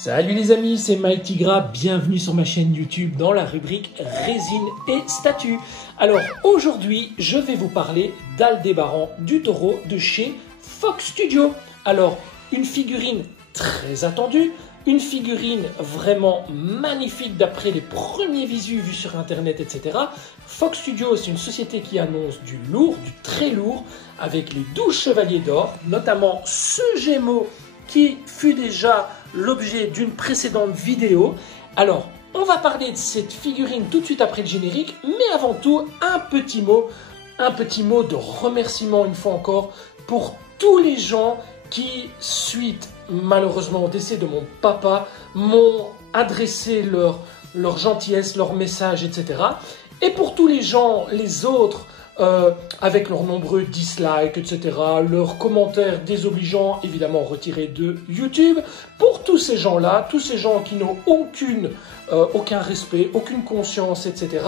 Salut les amis, c'est Mike Tigra, bienvenue sur ma chaîne YouTube dans la rubrique Résine et Statues. Alors aujourd'hui, je vais vous parler d'Aldébaran du Taureau de chez Fox Studio. Alors, une figurine très attendue, une figurine vraiment magnifique d'après les premiers visus vus sur internet, etc. Fox Studio, c'est une société qui annonce du lourd, du très lourd, avec les 12 chevaliers d'or, notamment ce Gémeaux qui fut déjà l'objet d'une précédente vidéo. Alors, on va parler de cette figurine tout de suite après le générique, mais avant tout, un petit mot de remerciement une fois encore pour tous les gens qui, suite malheureusement au décès de mon papa, m'ont adressé leur gentillesse, leur message, etc. Et pour tous les gens, les autres, avec leurs nombreux dislikes, etc., leurs commentaires désobligeants, évidemment retirés de YouTube, pour tous ces gens-là, tous ces gens qui n'ont aucun respect, aucune conscience, etc.,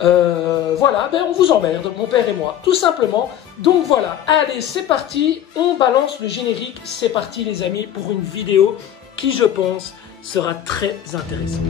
voilà, ben on vous emmerde, mon père et moi, tout simplement. Donc voilà, allez, c'est parti, on balance le générique, c'est parti les amis, pour une vidéo qui, je pense, sera très intéressante.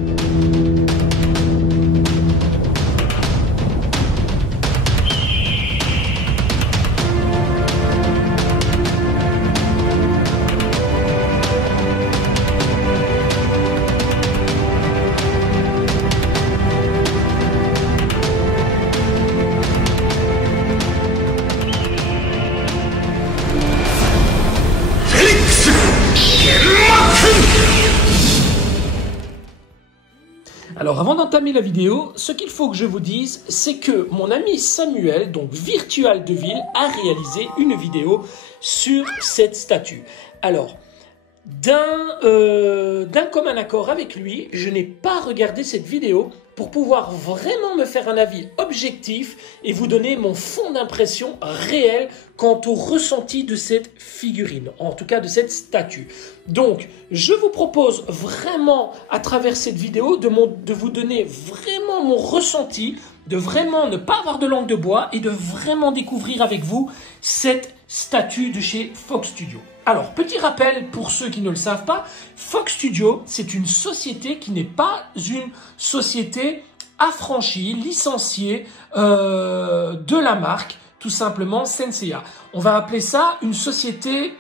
Alors avant d'entamer la vidéo, ce qu'il faut que je vous dise, c'est que mon ami Samuel, donc Virtual Deville, a réalisé une vidéo sur cette statue. Alors, d'un commun accord avec lui, je n'ai pas regardé cette vidéo pour pouvoir vraiment me faire un avis objectif et vous donner mon fond d'impression réel quant au ressenti de cette figurine, en tout cas de cette statue. Donc, je vous propose vraiment, à travers cette vidéo, de vous donner vraiment mon ressenti, de vraiment ne pas avoir de langue de bois et de vraiment découvrir avec vous cette statue de chez Fox Studio. Alors, petit rappel pour ceux qui ne le savent pas, Fox Studio, c'est une société qui n'est pas une société affranchie, licenciée de la marque, tout simplement Senseiya. On va appeler ça une société,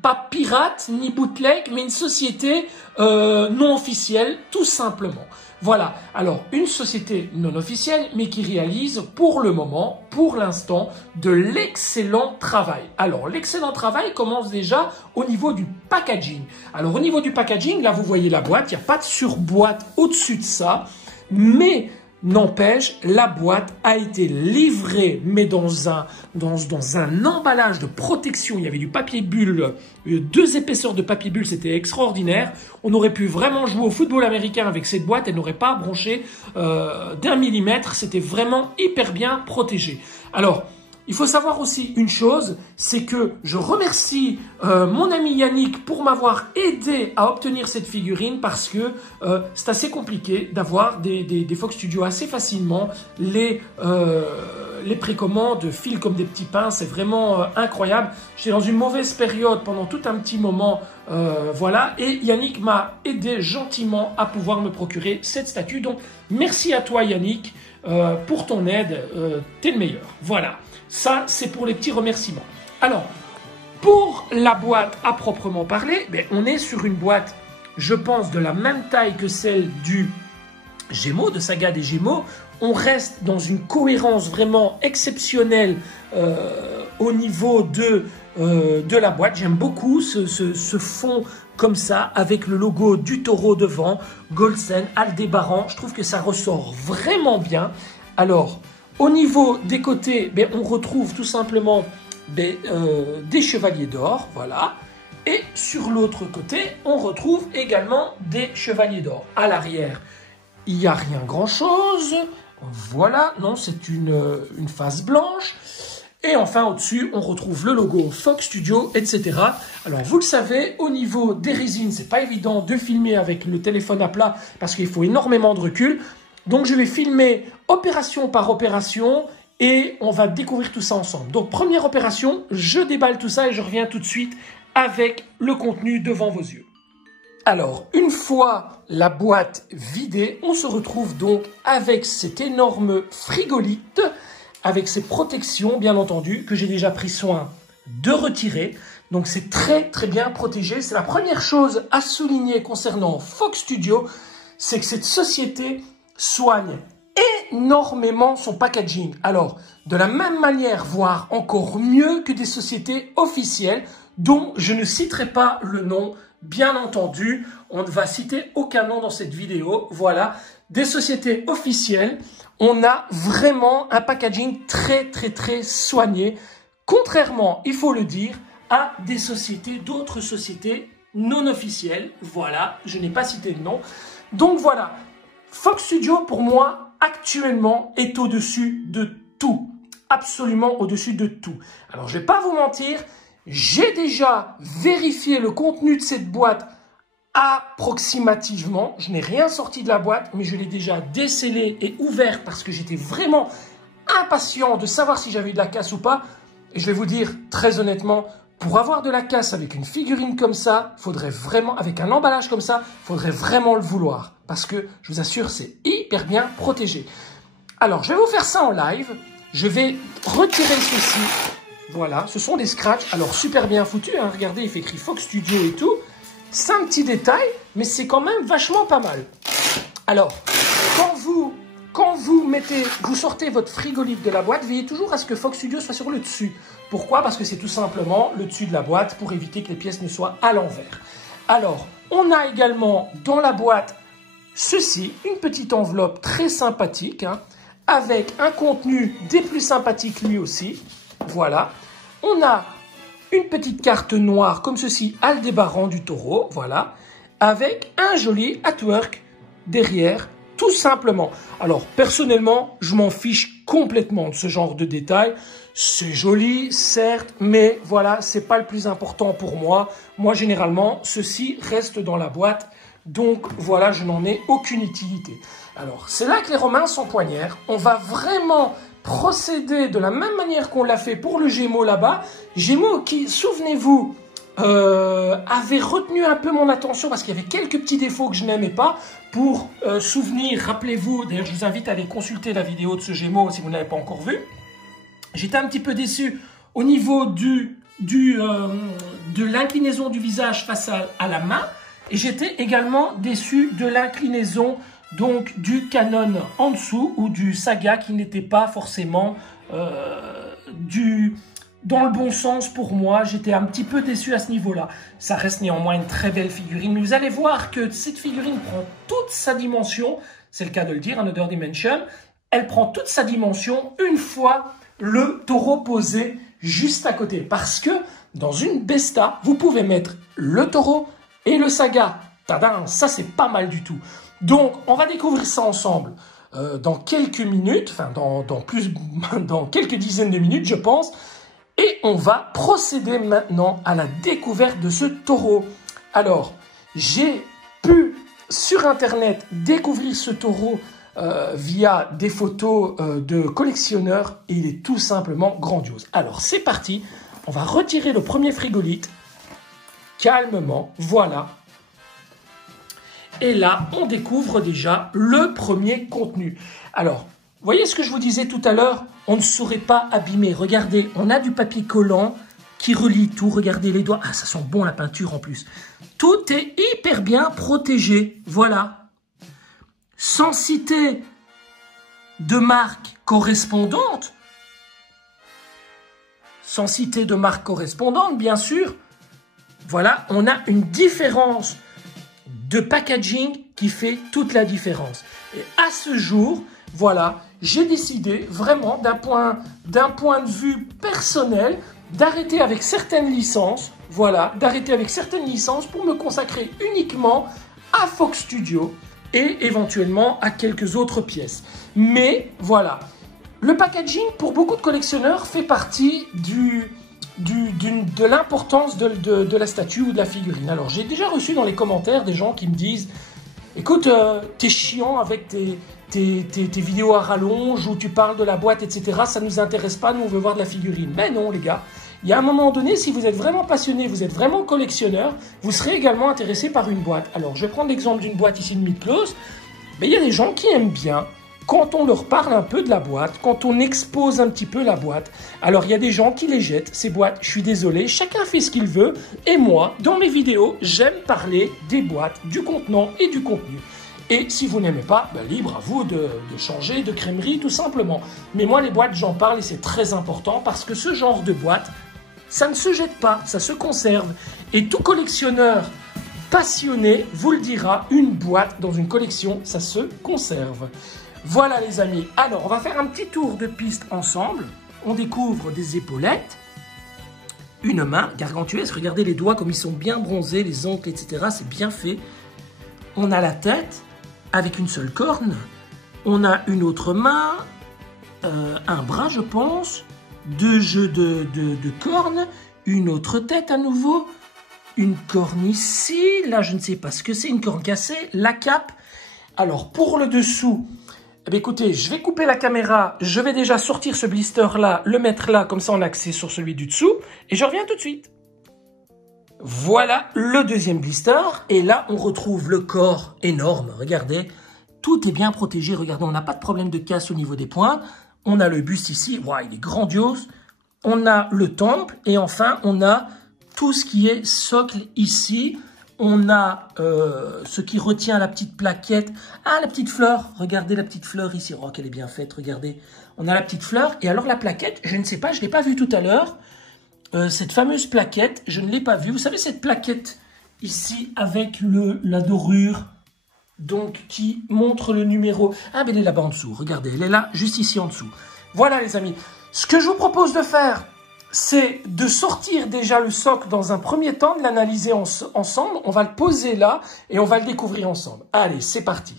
pas pirate ni bootleg, mais une société non officielle, tout simplement. Voilà, alors une société non officielle, mais qui réalise pour le moment, pour l'instant, de l'excellent travail. Alors, l'excellent travail commence déjà au niveau du packaging. Alors, au niveau du packaging, là, vous voyez la boîte, il n'y a pas de surboîte au-dessus de ça, mais n'empêche, la boîte a été livrée, mais dans un emballage de protection. Il y avait du papier bulle, 2 épaisseurs de papier bulle, c'était extraordinaire. On aurait pu vraiment jouer au football américain avec cette boîte, elle n'aurait pas bronché d'1 millimètre. C'était vraiment hyper bien protégé. Alors, il faut savoir aussi une chose, c'est que je remercie mon ami Yannick pour m'avoir aidé à obtenir cette figurine parce que c'est assez compliqué d'avoir des Fox Studio assez facilement. Les précommandes filent comme des petits pains, c'est vraiment incroyable. J'étais dans une mauvaise période pendant tout un petit moment, voilà, et Yannick m'a aidé gentiment à pouvoir me procurer cette statue. Donc merci à toi Yannick pour ton aide, t'es le meilleur. Voilà. Ça, c'est pour les petits remerciements. Alors, pour la boîte à proprement parler, on est sur une boîte, je pense, de la même taille que celle du Gémeaux, de Saga des Gémeaux. On reste dans une cohérence vraiment exceptionnelle au niveau de la boîte. J'aime beaucoup ce fond comme ça, avec le logo du taureau devant, Goldsen, Aldébaran. Je trouve que ça ressort vraiment bien. Alors, au niveau des côtés, on retrouve tout simplement des chevaliers d'or, voilà. Et sur l'autre côté, on retrouve également des chevaliers d'or. À l'arrière, il n'y a rien grand-chose. Voilà, non, c'est une face blanche. Et enfin, au-dessus, on retrouve le logo Fox Studio, etc. Alors, vous le savez, au niveau des résines, c'est pas évident de filmer avec le téléphone à plat parce qu'il faut énormément de recul. Donc, je vais filmer opération par opération et on va découvrir tout ça ensemble. Donc, première opération, je déballe tout ça et je reviens tout de suite avec le contenu devant vos yeux. Alors, une fois la boîte vidée, on se retrouve donc avec cet énorme frigolite, avec ses protections, bien entendu, que j'ai déjà pris soin de retirer. Donc, c'est très, très bien protégé. C'est la première chose à souligner concernant Fox Studio, c'est que cette société soigne énormément son packaging. Alors, de la même manière, voire encore mieux que des sociétés officielles, dont je ne citerai pas le nom. Bien entendu, on ne va citer aucun nom dans cette vidéo. Voilà, des sociétés officielles, on a vraiment un packaging très, très, très soigné. Contrairement, il faut le dire, à des sociétés, d'autres sociétés non officielles. Voilà, je n'ai pas cité de nom. Donc voilà, Fox Studio, pour moi, actuellement, est au-dessus de tout. Absolument au-dessus de tout. Alors, je ne vais pas vous mentir, j'ai déjà vérifié le contenu de cette boîte approximativement. Je n'ai rien sorti de la boîte, mais je l'ai déjà décellé et ouvert parce que j'étais vraiment impatient de savoir si j'avais de la casse ou pas. Et je vais vous dire très honnêtement, pour avoir de la casse avec une figurine comme ça, faudrait vraiment, avec un emballage comme ça, faudrait vraiment le vouloir. Parce que, je vous assure, c'est hyper bien protégé. Alors, je vais vous faire ça en live. Je vais retirer ceci. Voilà, ce sont des scratchs, alors super bien foutus, hein. Regardez, il fait écrit Fox Studio et tout. C'est un petit détail, mais c'est quand même vachement pas mal. Alors, quand vous sortez votre frigolite de la boîte, veillez toujours à ce que Fox Studio soit sur le dessus. Pourquoi? Parce que c'est tout simplement le dessus de la boîte pour éviter que les pièces ne soient à l'envers. Alors, on a également dans la boîte ceci, une petite enveloppe très sympathique, hein, avec un contenu des plus sympathiques lui aussi. Voilà, on a une petite carte noire comme ceci, Aldébaran du taureau, voilà, avec un joli artwork derrière, tout simplement. Alors, personnellement, je m'en fiche complètement de ce genre de détails. C'est joli, certes, mais voilà, c'est pas le plus important pour moi. Moi, généralement, ceci reste dans la boîte, donc voilà, je n'en ai aucune utilité. Alors, c'est là que les Romains s'empoignèrent. On va vraiment procéder de la même manière qu'on l'a fait pour le Gémeaux là-bas. Gémeaux qui, souvenez-vous, avait retenu un peu mon attention parce qu'il y avait quelques petits défauts que je n'aimais pas. Pour souvenir, rappelez-vous, d'ailleurs je vous invite à aller consulter la vidéo de ce Gémeaux si vous ne l'avez pas encore vu. J'étais un petit peu déçu au niveau de l'inclinaison du visage face à la main. Et j'étais également déçu de l'inclinaison donc du Canon en dessous ou du Saga qui n'était pas forcément dans le bon sens pour moi. J'étais un petit peu déçu à ce niveau-là. Ça reste néanmoins une très belle figurine. Mais vous allez voir que cette figurine prend toute sa dimension. C'est le cas de le dire, Another Dimension. Elle prend toute sa dimension une fois le taureau posé juste à côté. Parce que dans une Besta, vous pouvez mettre le taureau et le Saga. Tadam, ça c'est pas mal du tout. Donc, on va découvrir ça ensemble dans quelques minutes, enfin dans quelques dizaines de minutes, je pense. Et on va procéder maintenant à la découverte de ce taureau. Alors, j'ai pu sur Internet découvrir ce taureau via des photos de collectionneurs et il est tout simplement grandiose. Alors, c'est parti. On va retirer le premier frigolite calmement. Voilà. Et là, on découvre déjà le premier contenu. Alors, voyez ce que je vous disais tout à l'heure? On ne saurait pas abîmer. Regardez, on a du papier collant qui relie tout. Regardez les doigts. Ah, ça sent bon la peinture en plus. Tout est hyper bien protégé. Voilà. Sans citer de marque correspondante. Sans citer de marque correspondante, bien sûr. Voilà, on a une différence de packaging qui fait toute la différence. Et à ce jour, voilà, j'ai décidé vraiment d'un point de vue personnel d'arrêter avec certaines licences, voilà, d'arrêter avec certaines licences pour me consacrer uniquement à Fox Studio et éventuellement à quelques autres pièces. Mais voilà, le packaging pour beaucoup de collectionneurs fait partie de l'importance de la statue ou de la figurine. Alors, j'ai déjà reçu dans les commentaires des gens qui me disent « Écoute, t'es chiant avec tes vidéos à rallonge où tu parles de la boîte, etc. Ça ne nous intéresse pas, nous on veut voir de la figurine. » Mais non, les gars, il y a un moment donné, si vous êtes vraiment passionné, vous êtes vraiment collectionneur, vous serez également intéressé par une boîte. Alors, je vais prendre l'exemple d'une boîte ici de Miklos. Mais il y a des gens qui aiment bien quand on leur parle un peu de la boîte, quand on expose un petit peu la boîte. Alors, il y a des gens qui les jettent, ces boîtes. Je suis désolé, chacun fait ce qu'il veut. Et moi, dans mes vidéos, j'aime parler des boîtes, du contenant et du contenu. Et si vous n'aimez pas, ben libre à vous de changer de crèmerie tout simplement. Mais moi, les boîtes, j'en parle et c'est très important parce que ce genre de boîte, ça ne se jette pas, ça se conserve. Et tout collectionneur passionné vous le dira, une boîte dans une collection, ça se conserve. Voilà les amis, alors on va faire un petit tour de piste ensemble. On découvre des épaulettes, une main gargantuesque, regardez les doigts comme ils sont bien bronzés, les ongles, etc. C'est bien fait. On a la tête avec une seule corne, on a une autre main, un bras je pense, deux jeux de cornes, une autre tête à nouveau, une corne ici, là je ne sais pas ce que c'est, une corne cassée, la cape. Alors pour le dessous, eh bien, écoutez, je vais couper la caméra, je vais déjà sortir ce blister là, le mettre là, comme ça on a accès sur celui du dessous, et je reviens tout de suite. Voilà le deuxième blister, et là on retrouve le corps énorme, regardez, tout est bien protégé, regardez, on n'a pas de problème de casse au niveau des points, on a le buste ici, wow, il est grandiose, on a le temple, et enfin on a tout ce qui est socle ici, on a ce qui retient la petite plaquette, ah la petite fleur, regardez la petite fleur ici, oh qu'elle est bien faite, regardez, on a la petite fleur, et alors la plaquette, je ne sais pas, je ne l'ai pas vue tout à l'heure, cette fameuse plaquette, je ne l'ai pas vue. Vous savez cette plaquette ici avec la dorure, donc qui montre le numéro. Ah ben elle est là-bas en dessous, regardez, elle est là juste ici en dessous. Voilà les amis, ce que je vous propose de faire, c'est de sortir déjà le socle dans un premier temps, de l'analyser ensemble. On va le poser là et on va le découvrir ensemble. Allez, c'est parti.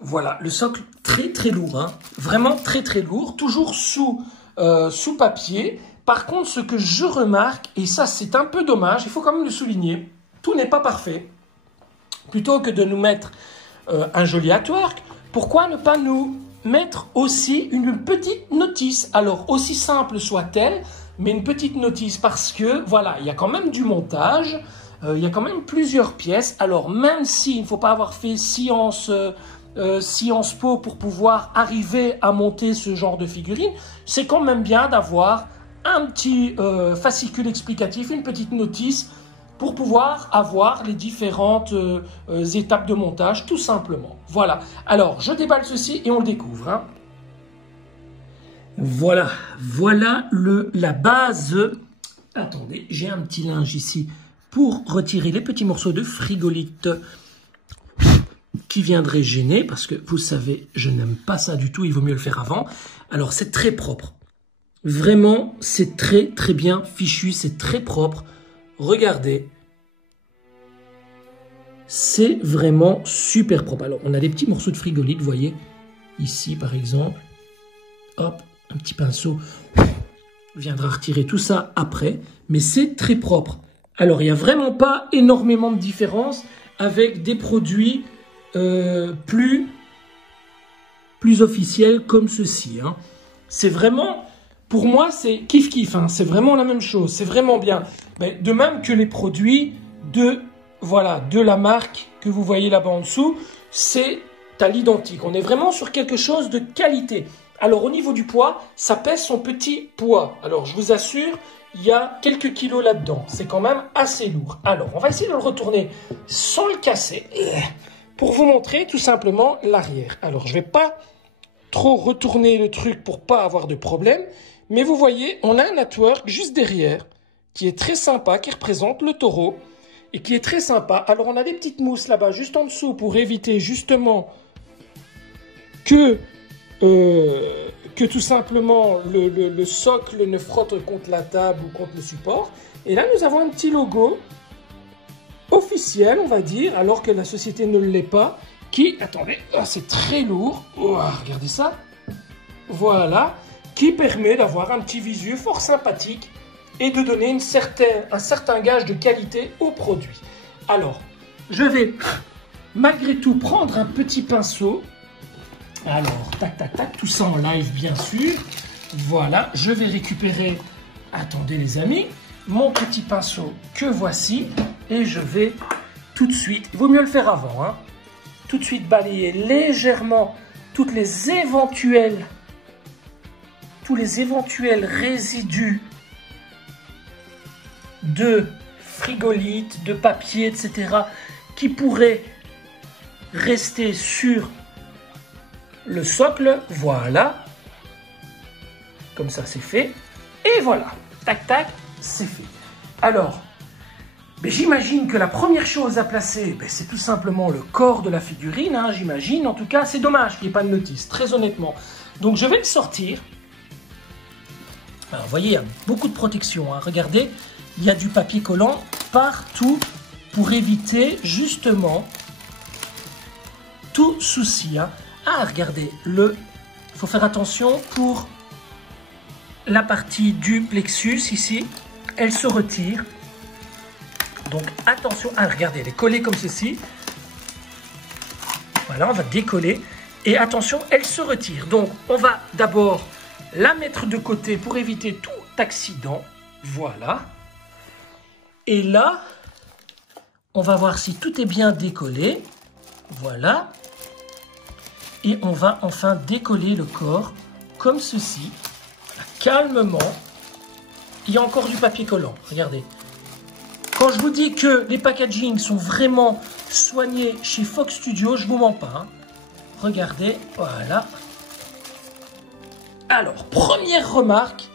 Voilà, le socle très très lourd, hein. Vraiment très très lourd, toujours sous papier. Par contre, ce que je remarque, et ça c'est un peu dommage, il faut quand même le souligner, tout n'est pas parfait. Plutôt que de nous mettre un joli artwork, pourquoi ne pas nous mettre aussi une petite notice? Alors, aussi simple soit-elle, mais une petite notice parce que, voilà, il y a quand même du montage, il y a quand même plusieurs pièces. Alors, même s'il ne faut pas avoir fait science po pour pouvoir arriver à monter ce genre de figurine, c'est quand même bien d'avoir un petit fascicule explicatif, une petite notice pour pouvoir avoir les différentes étapes de montage, tout simplement. Voilà. Alors, je déballe ceci et on le découvre. Hein. Voilà. Voilà la base. Attendez, j'ai un petit linge ici pour retirer les petits morceaux de frigolite qui viendraient gêner, parce que vous savez, je n'aime pas ça du tout, il vaut mieux le faire avant. Alors, c'est très propre. Vraiment, c'est très très bien fichu, c'est très propre. Regardez. C'est vraiment super propre. Alors, on a des petits morceaux de frigolite, vous voyez. Ici, par exemple. Hop, un petit pinceau. Viendra retirer tout ça après. Mais c'est très propre. Alors, il n'y a vraiment pas énormément de différence avec des produits plus officiels comme ceci. Hein. C'est vraiment... Pour moi, c'est kiff-kiff, hein. C'est vraiment la même chose, c'est vraiment bien. Mais de même que les produits de la marque que vous voyez là-bas en dessous, c'est à l'identique. On est vraiment sur quelque chose de qualité. Alors, au niveau du poids, ça pèse son petit poids. Alors, je vous assure, il y a quelques kilos là-dedans. C'est quand même assez lourd. Alors, on va essayer de le retourner sans le casser pour vous montrer tout simplement l'arrière. Alors, je ne vais pas trop retourner le truc pour pas avoir de problème. Mais vous voyez, on a un artwork juste derrière qui est très sympa, qui représente le taureau et qui est très sympa. Alors, on a des petites mousses là-bas, juste en dessous, pour éviter justement que tout simplement le socle ne frotte contre la table ou contre le support. Et là, nous avons un petit logo officiel, on va dire, alors que la société ne l'est pas, qui, attendez, oh, c'est très lourd. Oh, regardez ça. Voilà. Qui permet d'avoir un petit visu fort sympathique et de donner un certain gage de qualité au produit. Alors, je vais malgré tout prendre un petit pinceau. Alors, tac, tac, tac, tout ça en live bien sûr. Voilà, je vais récupérer attendez les amis, mon petit pinceau que voici. Et je vais tout de suite, il vaut mieux le faire avant, hein, tout de suite balayer légèrement tous les éventuels résidus de frigolite, de papier, etc. qui pourraient rester sur le socle. Voilà. Comme ça, c'est fait. Et voilà. Tac, tac, c'est fait. Alors, j'imagine que la première chose à placer, c'est tout simplement le corps de la figurine, hein, j'imagine. En tout cas, c'est dommage qu'il n'y ait pas de notice, très honnêtement. Donc, je vais le sortir. Alors, vous voyez, il y a beaucoup de protection, hein. Regardez, il y a du papier collant partout pour éviter justement tout souci, hein. Ah, regardez, il faut faire attention pour la partie du plexus ici, elle se retire. Donc attention, ah, regardez, elle est collée comme ceci. Voilà, on va décoller. Et attention, elle se retire. Donc on va d'abord la mettre de côté pour éviter tout accident. Voilà. Et là, on va voir si tout est bien décollé. Voilà. Et on va enfin décoller le corps comme ceci. Voilà, calmement. Il y a encore du papier collant, regardez. Quand je vous dis que les packagings sont vraiment soignés chez Fox Studio, je ne vous mens pas, hein. Regardez, voilà. Alors, première remarque.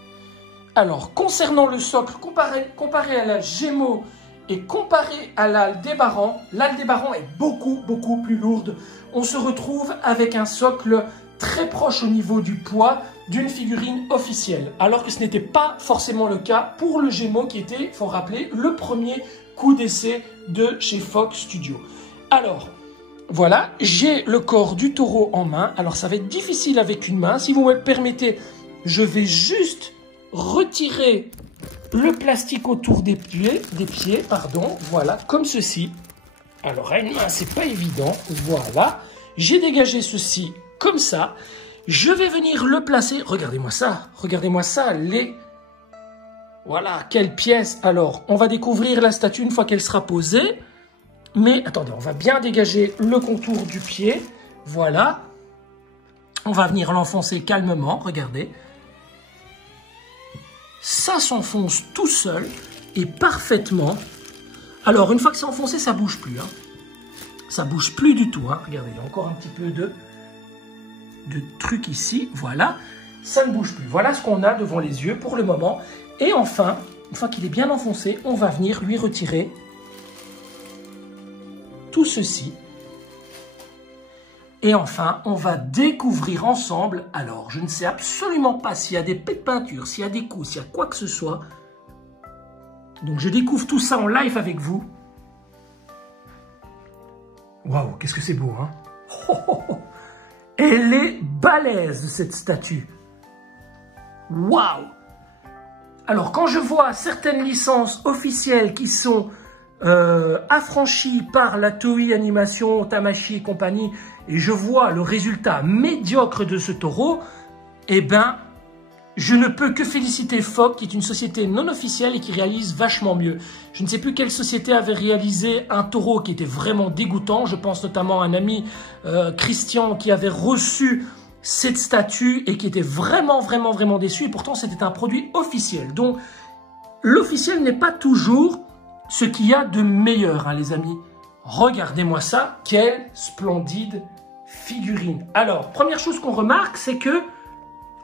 Alors, concernant le socle, comparé à la Gémeaux et comparé à l'Aldébaran est beaucoup plus lourde. On se retrouve avec un socle très proche au niveau du poids d'une figurine officielle, alors que ce n'était pas forcément le cas pour le Gémeaux qui était, il faut rappeler, le premier coup d'essai de chez Fox Studio. Alors, voilà, j'ai le corps du taureau en main. Alors, ça va être difficile avec une main. Si vous me le permettez, je vais juste retirer le plastique autour des pieds, voilà, comme ceci. Alors, à une main, c'est pas évident, voilà. J'ai dégagé ceci comme ça. Je vais venir le placer. Regardez-moi ça, Voilà, quelle pièce. Alors, on va découvrir la statue une fois qu'elle sera posée. Mais, attendez, on va bien dégager le contour du pied. Voilà. On va venir l'enfoncer calmement, regardez. Ça s'enfonce tout seul et parfaitement. Alors, une fois que c'est enfoncé, ça ne bouge plus, hein. Ça ne bouge plus du tout, hein. Regardez, il y a encore un petit peu de truc ici. Voilà, ça ne bouge plus. Voilà ce qu'on a devant les yeux pour le moment. Et enfin, une fois qu'il est bien enfoncé, on va venir lui retirer tout ceci. Et enfin, on va découvrir ensemble. Alors, je ne sais absolument pas s'il y a des pets de peinture, s'il y a des coups, s'il y a quoi que ce soit. Donc, je découvre tout ça en live avec vous. Waouh, qu'est-ce que c'est beau, hein? Oh, oh, oh. Elle est balèze, cette statue. Waouh! Alors, quand je vois certaines licences officielles qui sont affranchies par la Toei Animation, Tamashii et compagnie, et je vois le résultat médiocre de ce taureau, eh ben, je ne peux que féliciter Fox, qui est une société non officielle et qui réalise vachement mieux. Je ne sais plus quelle société avait réalisé un taureau qui était vraiment dégoûtant. Je pense notamment à un ami, Christian, qui avait reçu cette statue et qui était vraiment déçu. Et pourtant, c'était un produit officiel. Donc, l'officiel n'est pas toujours ce qu'il y a de meilleur, hein, les amis. Regardez-moi ça, quelle splendide figurine. Alors, première chose qu'on remarque, c'est que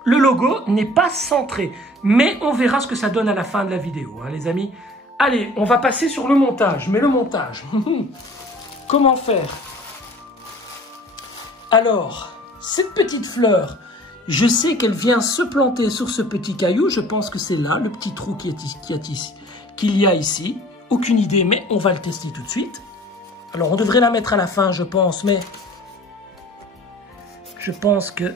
le logo n'est pas centré. Mais on verra ce que ça donne à la fin de la vidéo, hein, les amis. Allez, on va passer sur le montage. Mais le montage, comment faire? Alors, cette petite fleur, je sais qu'elle vient se planter sur ce petit caillou. Je pense que c'est là, le petit trou qu'il y a ici. Aucune idée, mais on va le tester tout de suite. Alors, on devrait la mettre à la fin, je pense, mais je pense que...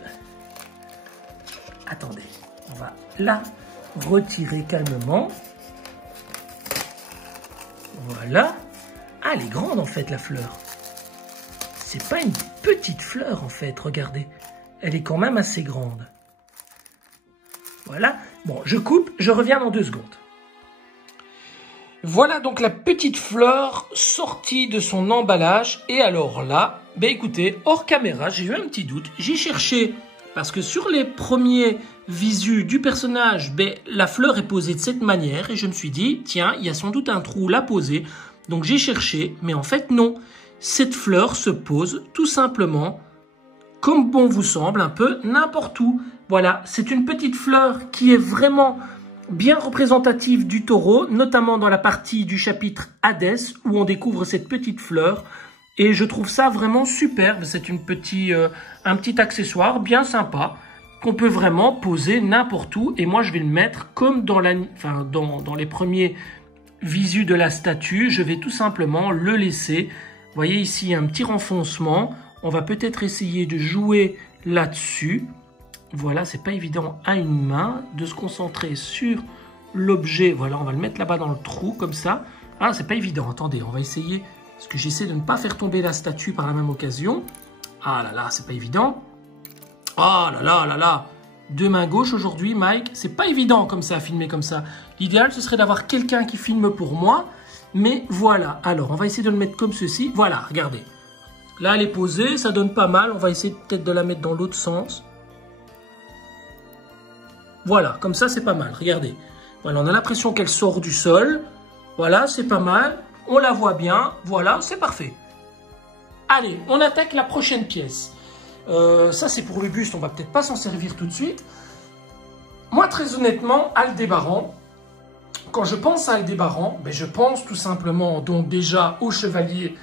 Attendez, on va la retirer calmement. Voilà. Ah, elle est grande, en fait, la fleur. C'est pas une petite fleur, en fait, regardez. Elle est quand même assez grande. Voilà. Bon, je coupe, je reviens dans 2 secondes. Voilà donc la petite fleur sortie de son emballage. Et alors là, ben écoutez, hors caméra, j'ai eu un petit doute. J'ai cherché, parce que sur les premiers visus du personnage, ben, la fleur est posée de cette manière. Et je me suis dit, tiens, il y a sans doute un trou là posé. Donc j'ai cherché, mais en fait non. Cette fleur se pose tout simplement, comme bon vous semble, un peu n'importe où. Voilà, c'est une petite fleur qui est vraiment bien représentative du taureau, notamment dans la partie du chapitre Hadès, où on découvre cette petite fleur. Et je trouve ça vraiment superbe. C'est un petit accessoire bien sympa qu'on peut vraiment poser n'importe où. Et moi, je vais le mettre comme dans les premiers visus de la statue. Je vais tout simplement le laisser. Vous voyez ici un petit renfoncement. On va peut-être essayer de jouer là-dessus. Voilà, c'est pas évident à une main de se concentrer sur l'objet. Voilà, on va le mettre là-bas dans le trou comme ça. Ah, c'est pas évident. Attendez, on va essayer. Parce que j'essaie de ne pas faire tomber la statue par la même occasion. Ah là là, c'est pas évident. Ah là là là là. 2 mains gauches aujourd'hui, Mike. C'est pas évident comme ça, à filmer comme ça. L'idéal, ce serait d'avoir quelqu'un qui filme pour moi. Mais voilà. Alors, on va essayer de le mettre comme ceci. Voilà, regardez. Là, elle est posée. Ça donne pas mal. On va essayer peut-être de la mettre dans l'autre sens. Voilà, comme ça, c'est pas mal. Regardez. Voilà, on a l'impression qu'elle sort du sol. Voilà, c'est pas mal. On la voit bien. Voilà, c'est parfait. Allez, on attaque la prochaine pièce. Ça, c'est pour le buste. On va peut-être pas s'en servir tout de suite. Moi, très honnêtement, Aldébaran, quand je pense à Aldébaran, ben, je pense tout simplement donc déjà au chevalier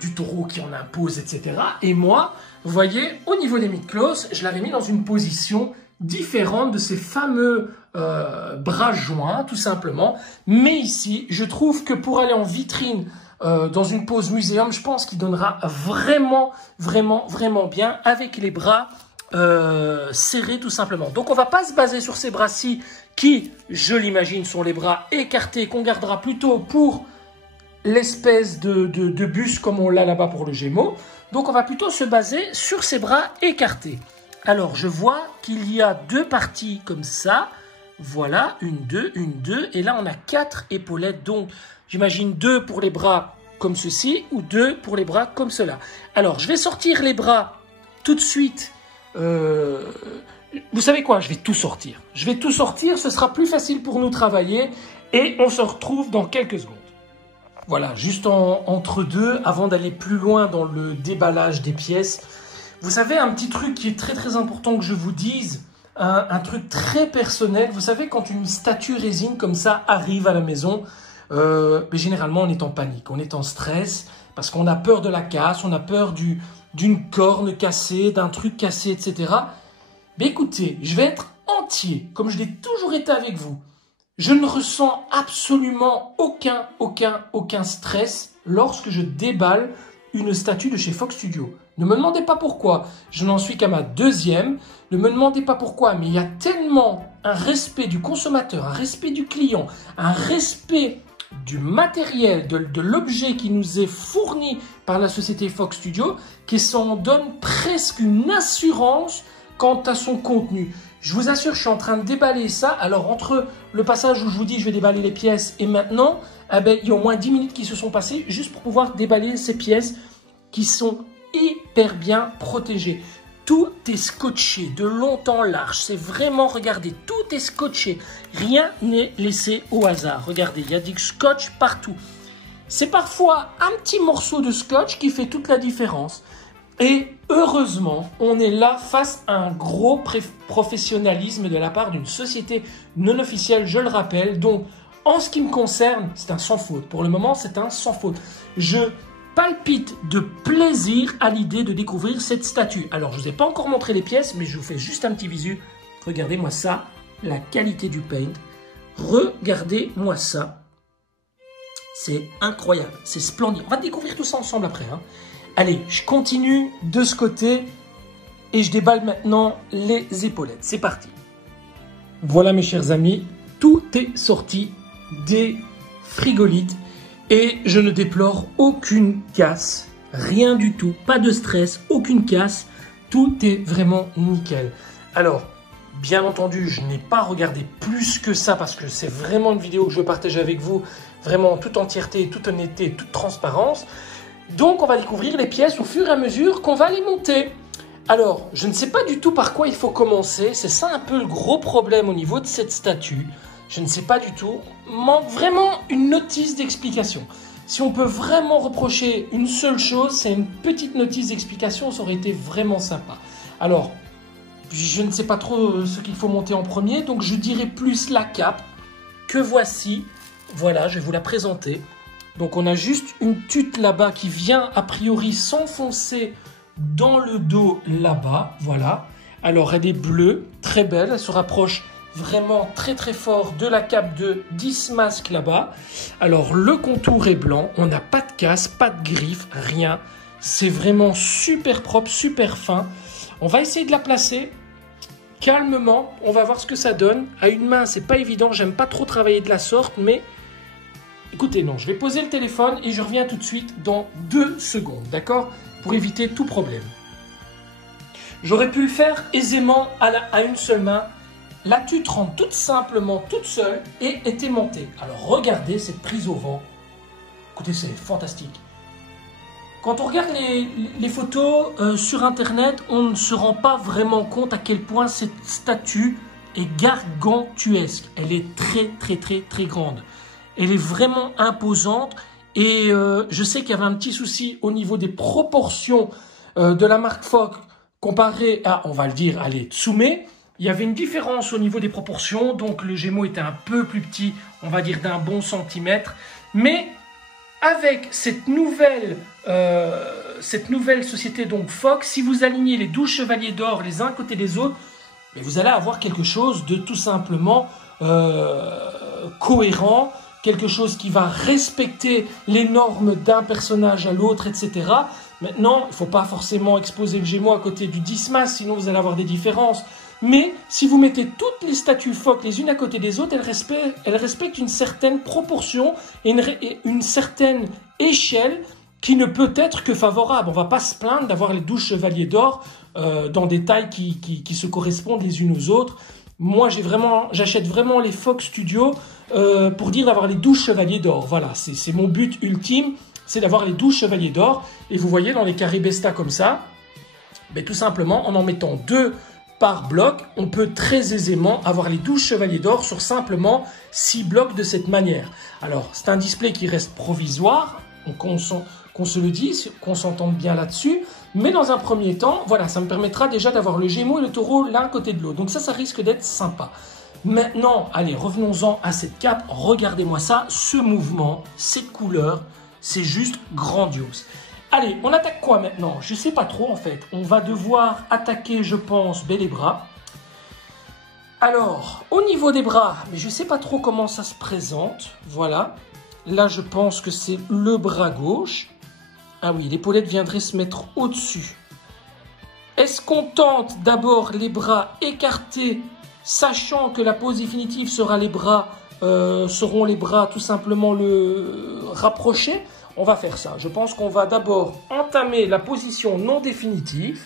du taureau qui en impose, etc. Et moi, vous voyez, au niveau des mythos, je l'avais mis dans une position différente de ces fameux bras joints, tout simplement. Mais ici, je trouve que pour aller en vitrine dans une pose muséum, je pense qu'il donnera vraiment, vraiment, vraiment bien avec les bras serrés, tout simplement. Donc, on va pas se baser sur ces bras-ci qui, je l'imagine, sont les bras écartés, qu'on gardera plutôt pour l'espèce de buste comme on l'a là-bas pour le Gémeaux. Donc, on va plutôt se baser sur ces bras écartés. Alors, je vois qu'il y a 2 parties comme ça. Voilà, une, deux. Et là, on a 4 épaulettes. Donc, j'imagine 2 pour les bras comme ceci ou 2 pour les bras comme cela. Alors, je vais sortir les bras tout de suite. Vous savez quoi? Je vais tout sortir. Je vais tout sortir. Ce sera plus facile pour nous travailler. Et on se retrouve dans quelques secondes. Voilà, juste entre deux, avant d'aller plus loin dans le déballage des pièces. Vous savez, un petit truc qui est très très important que je vous dise, un truc très personnel. Vous savez, quand une statue résine comme ça arrive à la maison, généralement on est en panique, on est en stress, parce qu'on a peur de la casse, on a peur d'une corne cassée, d'un truc cassé, etc. Mais écoutez, je vais être entier, comme je l'ai toujours été avec vous. Je ne ressens absolument aucun stress lorsque je déballe une statue de chez Fox Studio. Ne me demandez pas pourquoi, je n'en suis qu'à ma 2e. Ne me demandez pas pourquoi, mais il y a tellement un respect du consommateur, un respect du client, un respect du matériel, de l'objet qui nous est fourni par la société Fox Studio, qui s'en donne presque une assurance quant à son contenu. Je vous assure, je suis en train de déballer ça. Alors, entre le passage où je vous dis je vais déballer les pièces et maintenant, il y a au moins 10 minutes qui se sont passées juste pour pouvoir déballer ces pièces qui sont hyper bien protégées. Tout est scotché de long en large. C'est vraiment, regardez, tout est scotché. Rien n'est laissé au hasard. Regardez, il y a du scotch partout. C'est parfois un petit morceau de scotch qui fait toute la différence. Et heureusement, on est là face à un gros professionnalisme de la part d'une société non officielle, je le rappelle. Donc, en ce qui me concerne, c'est un sans faute. Pour le moment, c'est un sans faute. Je palpite de plaisir à l'idée de découvrir cette statue. Alors, je ne vous ai pas encore montré les pièces, mais je vous fais juste un petit visu. Regardez-moi ça, la qualité du paint. Regardez-moi ça. C'est incroyable, c'est splendide. On va découvrir tout ça ensemble après, hein. Allez, je continue de ce côté et je déballe maintenant les épaulettes. C'est parti. Voilà mes chers amis, tout est sorti des frigolites et je ne déplore aucune casse, rien du tout, pas de stress, aucune casse, tout est vraiment nickel. Alors, Bien entendu, je n'ai pas regardé plus que ça parce que c'est vraiment une vidéo que je partage avec vous, vraiment en toute entièreté, toute honnêteté, toute transparence. Donc on va découvrir les pièces au fur et à mesure qu'on va les monter. Alors, je ne sais pas du tout par quoi il faut commencer, c'est ça un peu le gros problème au niveau de cette statue. Je ne sais pas du tout, manque vraiment une notice d'explication. Si on peut vraiment reprocher une seule chose, c'est une petite notice d'explication, ça aurait été vraiment sympa. Alors, je ne sais pas trop ce qu'il faut monter en premier, donc je dirais plus la cape que voici. Voilà, je vais vous la présenter. Donc on a juste une tuque là-bas qui vient a priori s'enfoncer dans le dos là-bas, voilà. Alors elle est bleue, très belle, elle se rapproche vraiment très très fort de la cape de Dismasque là-bas. Alors le contour est blanc, on n'a pas de casse, pas de griffe, rien. C'est vraiment super propre, super fin. On va essayer de la placer calmement, on va voir ce que ça donne. À une main, c'est pas évident, j'aime pas trop travailler de la sorte, mais écoutez, non, je vais poser le téléphone et je reviens tout de suite dans 2 secondes, d'accord? Pour éviter tout problème. J'aurais pu le faire aisément à une seule main. La tuque rentre toute simplement, toute seule et est aimantée. Alors regardez cette prise au vent. Écoutez, c'est fantastique. Quand on regarde les photos sur Internet, on ne se rend pas vraiment compte à quel point cette statue est gargantuesque. Elle est très, très, très, très grande. Elle est vraiment imposante. Et je sais qu'il y avait un petit souci au niveau des proportions de la marque Foch comparée à, on va le dire, allez, Tsume. Il y avait une différence au niveau des proportions, donc le Gémeaux était un peu plus petit, on va dire d'un bon centimètre. Mais avec cette nouvelle société donc Foch, si vous alignez les 12 chevaliers d'or les uns à côté des autres, mais vous allez avoir quelque chose de tout simplement cohérent, quelque chose qui va respecter les normes d'un personnage à l'autre, etc. Maintenant, il ne faut pas forcément exposer le Gémeaux à côté du Dismas, sinon vous allez avoir des différences. Mais si vous mettez toutes les statues Foch les unes à côté des autres, elles respectent une certaine proportion et une certaine échelle qui ne peut être que favorable. On ne va pas se plaindre d'avoir les 12 chevaliers d'or dans des tailles qui se correspondent les unes aux autres. Moi, j'achète vraiment les Foch Studio pour dire d'avoir les 12 chevaliers d'or. Voilà, c'est mon but ultime, c'est d'avoir les 12 chevaliers d'or. Et vous voyez, dans les carrés Besta comme ça, ben, tout simplement, en mettant 2 par bloc, on peut très aisément avoir les 12 chevaliers d'or sur simplement 6 blocs de cette manière. Alors, c'est un display qui reste provisoire, qu'on se le dise, qu'on s'entende bien là-dessus. Mais dans un premier temps, voilà, ça me permettra déjà d'avoir le Gémeaux et le Taureau l'un à côté de l'autre. Donc ça risque d'être sympa. Maintenant, allez, revenons-en à cette cape. Regardez-moi ça, ce mouvement, cette couleur, c'est juste grandiose. Allez, on attaque quoi maintenant? Je ne sais pas trop en fait. On va devoir attaquer, je pense, les bras. Alors, au niveau des bras, mais je ne sais pas trop comment ça se présente. Voilà. Là, je pense que c'est le bras gauche. Ah oui, l'épaulette viendrait se mettre au-dessus. Est-ce qu'on tente d'abord les bras écartés, sachant que la pose définitive sera seront les bras tout simplement rapprochés? On va faire ça. Je pense qu'on va d'abord entamer la position non définitive.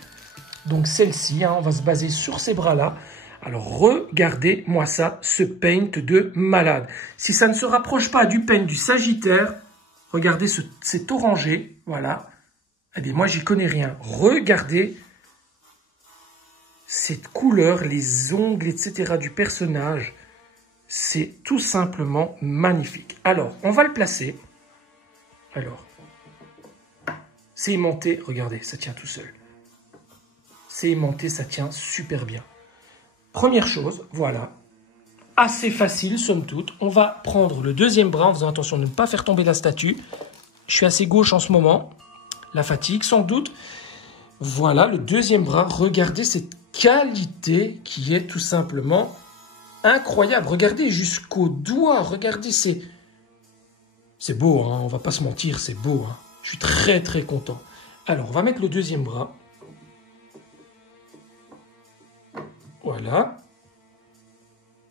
Donc celle-ci, hein, on va se baser sur ces bras-là. Alors regardez-moi ça, ce paint de malade. Si ça ne se rapproche pas du paint du Sagittaire, regardez cet orangé, voilà. Eh bien, moi, j'y connais rien. Regardez cette couleur, les ongles, etc. du personnage. C'est tout simplement magnifique. Alors, on va le placer. Alors, c'est aimanté. Regardez, ça tient tout seul. C'est aimanté, ça tient super bien. Première chose, voilà. Assez facile, somme toute. On va prendre le deuxième bras en faisant attention de ne pas faire tomber la statue. Je suis assez gauche en ce moment. La fatigue, sans doute. Voilà, le deuxième bras. Regardez cette qualité qui est tout simplement incroyable. Regardez jusqu'au doigt. Regardez, c'est beau, hein, on va pas se mentir, c'est beau. Hein. Je suis très, très content. Alors, on va mettre le deuxième bras. Voilà.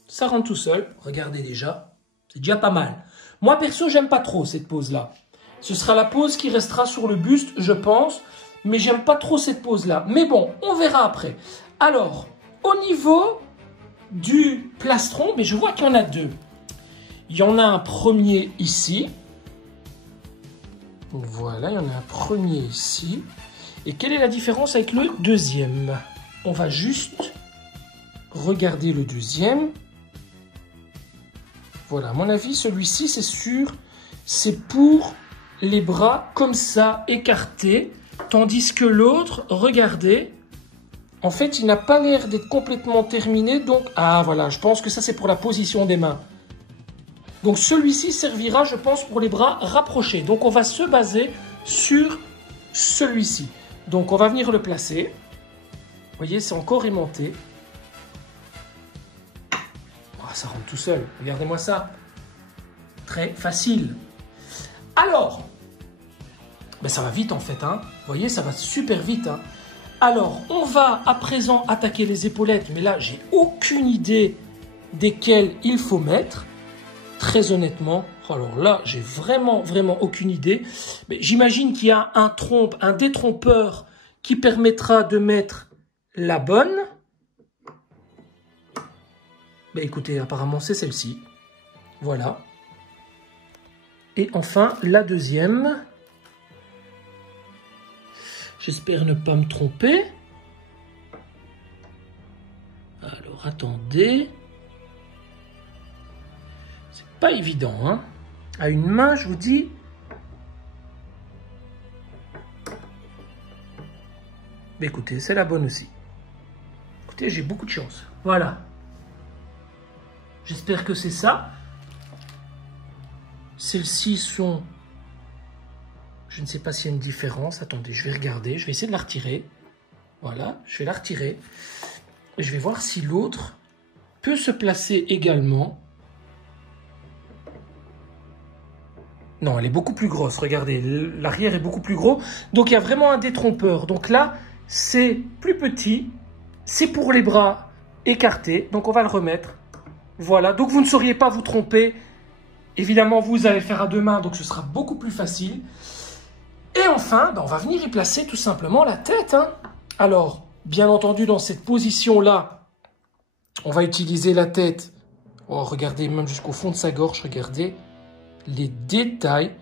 Ça rentre tout seul. Regardez déjà. C'est déjà pas mal. Moi, perso, j'aime pas trop cette pose-là. Ce sera la pose qui restera sur le buste, je pense. Mais j'aime pas trop cette pose-là. Mais bon, on verra après. Alors, au niveau du plastron, mais je vois qu'il y en a deux. Il y en a un premier ici. Voilà, il y en a un premier ici. Et quelle est la différence avec le deuxième? On va juste regarder le deuxième. Voilà, à mon avis, celui-ci, c'est sûr, c'est pour les bras comme ça, écartés. Tandis que l'autre, regardez, en fait, il n'a pas l'air d'être complètement terminé. Donc, ah voilà, je pense que ça, c'est pour la position des mains. Donc, celui-ci servira, je pense, pour les bras rapprochés. Donc, on va se baser sur celui-ci. Donc, on va venir le placer. Vous voyez, c'est encore aimanté. Oh, ça rentre tout seul. Regardez-moi ça. Très facile. Alors, ben ça va vite en fait. Hein. Vous voyez, ça va super vite. Hein. Alors, on va à présent attaquer les épaulettes. Mais là, j'ai aucune idée desquelles il faut mettre. Très honnêtement. Alors là, j'ai vraiment aucune idée. Mais j'imagine qu'il y a un détrompeur qui permettra de mettre la bonne. Ben écoutez, apparemment c'est celle-ci. Voilà. Et enfin, la deuxième. J'espère ne pas me tromper. Alors, attendez. C'est pas évident, hein. À une main, je vous dis. Mais écoutez, c'est la bonne aussi. Écoutez, j'ai beaucoup de chance. Voilà. J'espère que c'est ça. Celles-ci sont... Je ne sais pas s'il y a une différence. Attendez, je vais regarder. Je vais essayer de la retirer. Voilà, je vais la retirer. Et je vais voir si l'autre peut se placer également. Non, elle est beaucoup plus grosse. Regardez, l'arrière est beaucoup plus gros. Donc, il y a vraiment un détrompeur. Donc là, c'est plus petit. C'est pour les bras écartés. Donc, on va le remettre. Voilà. Donc, vous ne sauriez pas vous tromper. Évidemment, vous allez le faire à deux mains. Donc, ce sera beaucoup plus facile. Et enfin, on va venir y placer tout simplement la tête. Hein. Alors, bien entendu, dans cette position-là, on va utiliser la tête. Oh, regardez, même jusqu'au fond de sa gorge, regardez. Les détails,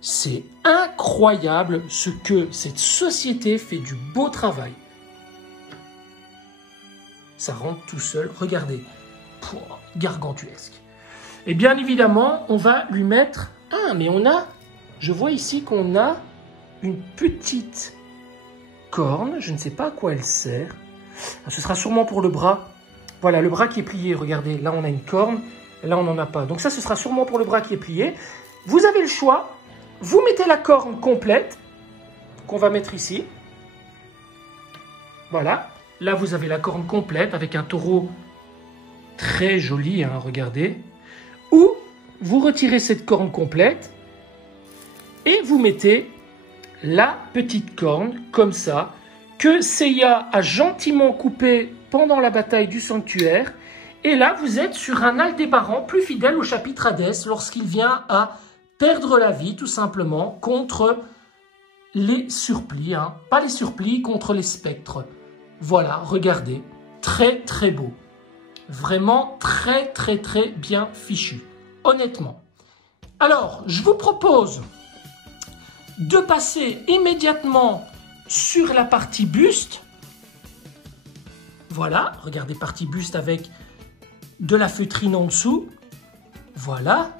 c'est incroyable ce que cette société fait du beau travail. Ça rentre tout seul, regardez, gargantuesque. Et bien évidemment, on va lui mettre... Ah, mais on a... Je vois ici qu'on a une petite corne, je ne sais pas à quoi elle sert. Ce sera sûrement pour le bras. Voilà, le bras qui est plié, regardez, là on a une corne. Là, on n'en a pas. Donc ça, ce sera sûrement pour le bras qui est plié. Vous avez le choix. Vous mettez la corne complète qu'on va mettre ici. Voilà. Là, vous avez la corne complète avec un taureau très joli, hein, regardez. Ou vous retirez cette corne complète et vous mettez la petite corne comme ça que Seiya a gentiment coupée pendant la bataille du sanctuaire. Et là, vous êtes sur un Aldébaran plus fidèle au chapitre Hadès lorsqu'il vient à perdre la vie, tout simplement, contre les surplis. Hein. Pas les surplis, contre les spectres. Voilà, regardez. Très, très beau. Vraiment très bien fichu. Honnêtement. Alors, je vous propose de passer immédiatement sur la partie buste. Voilà, regardez, partie buste avec... de la feutrine en dessous, voilà.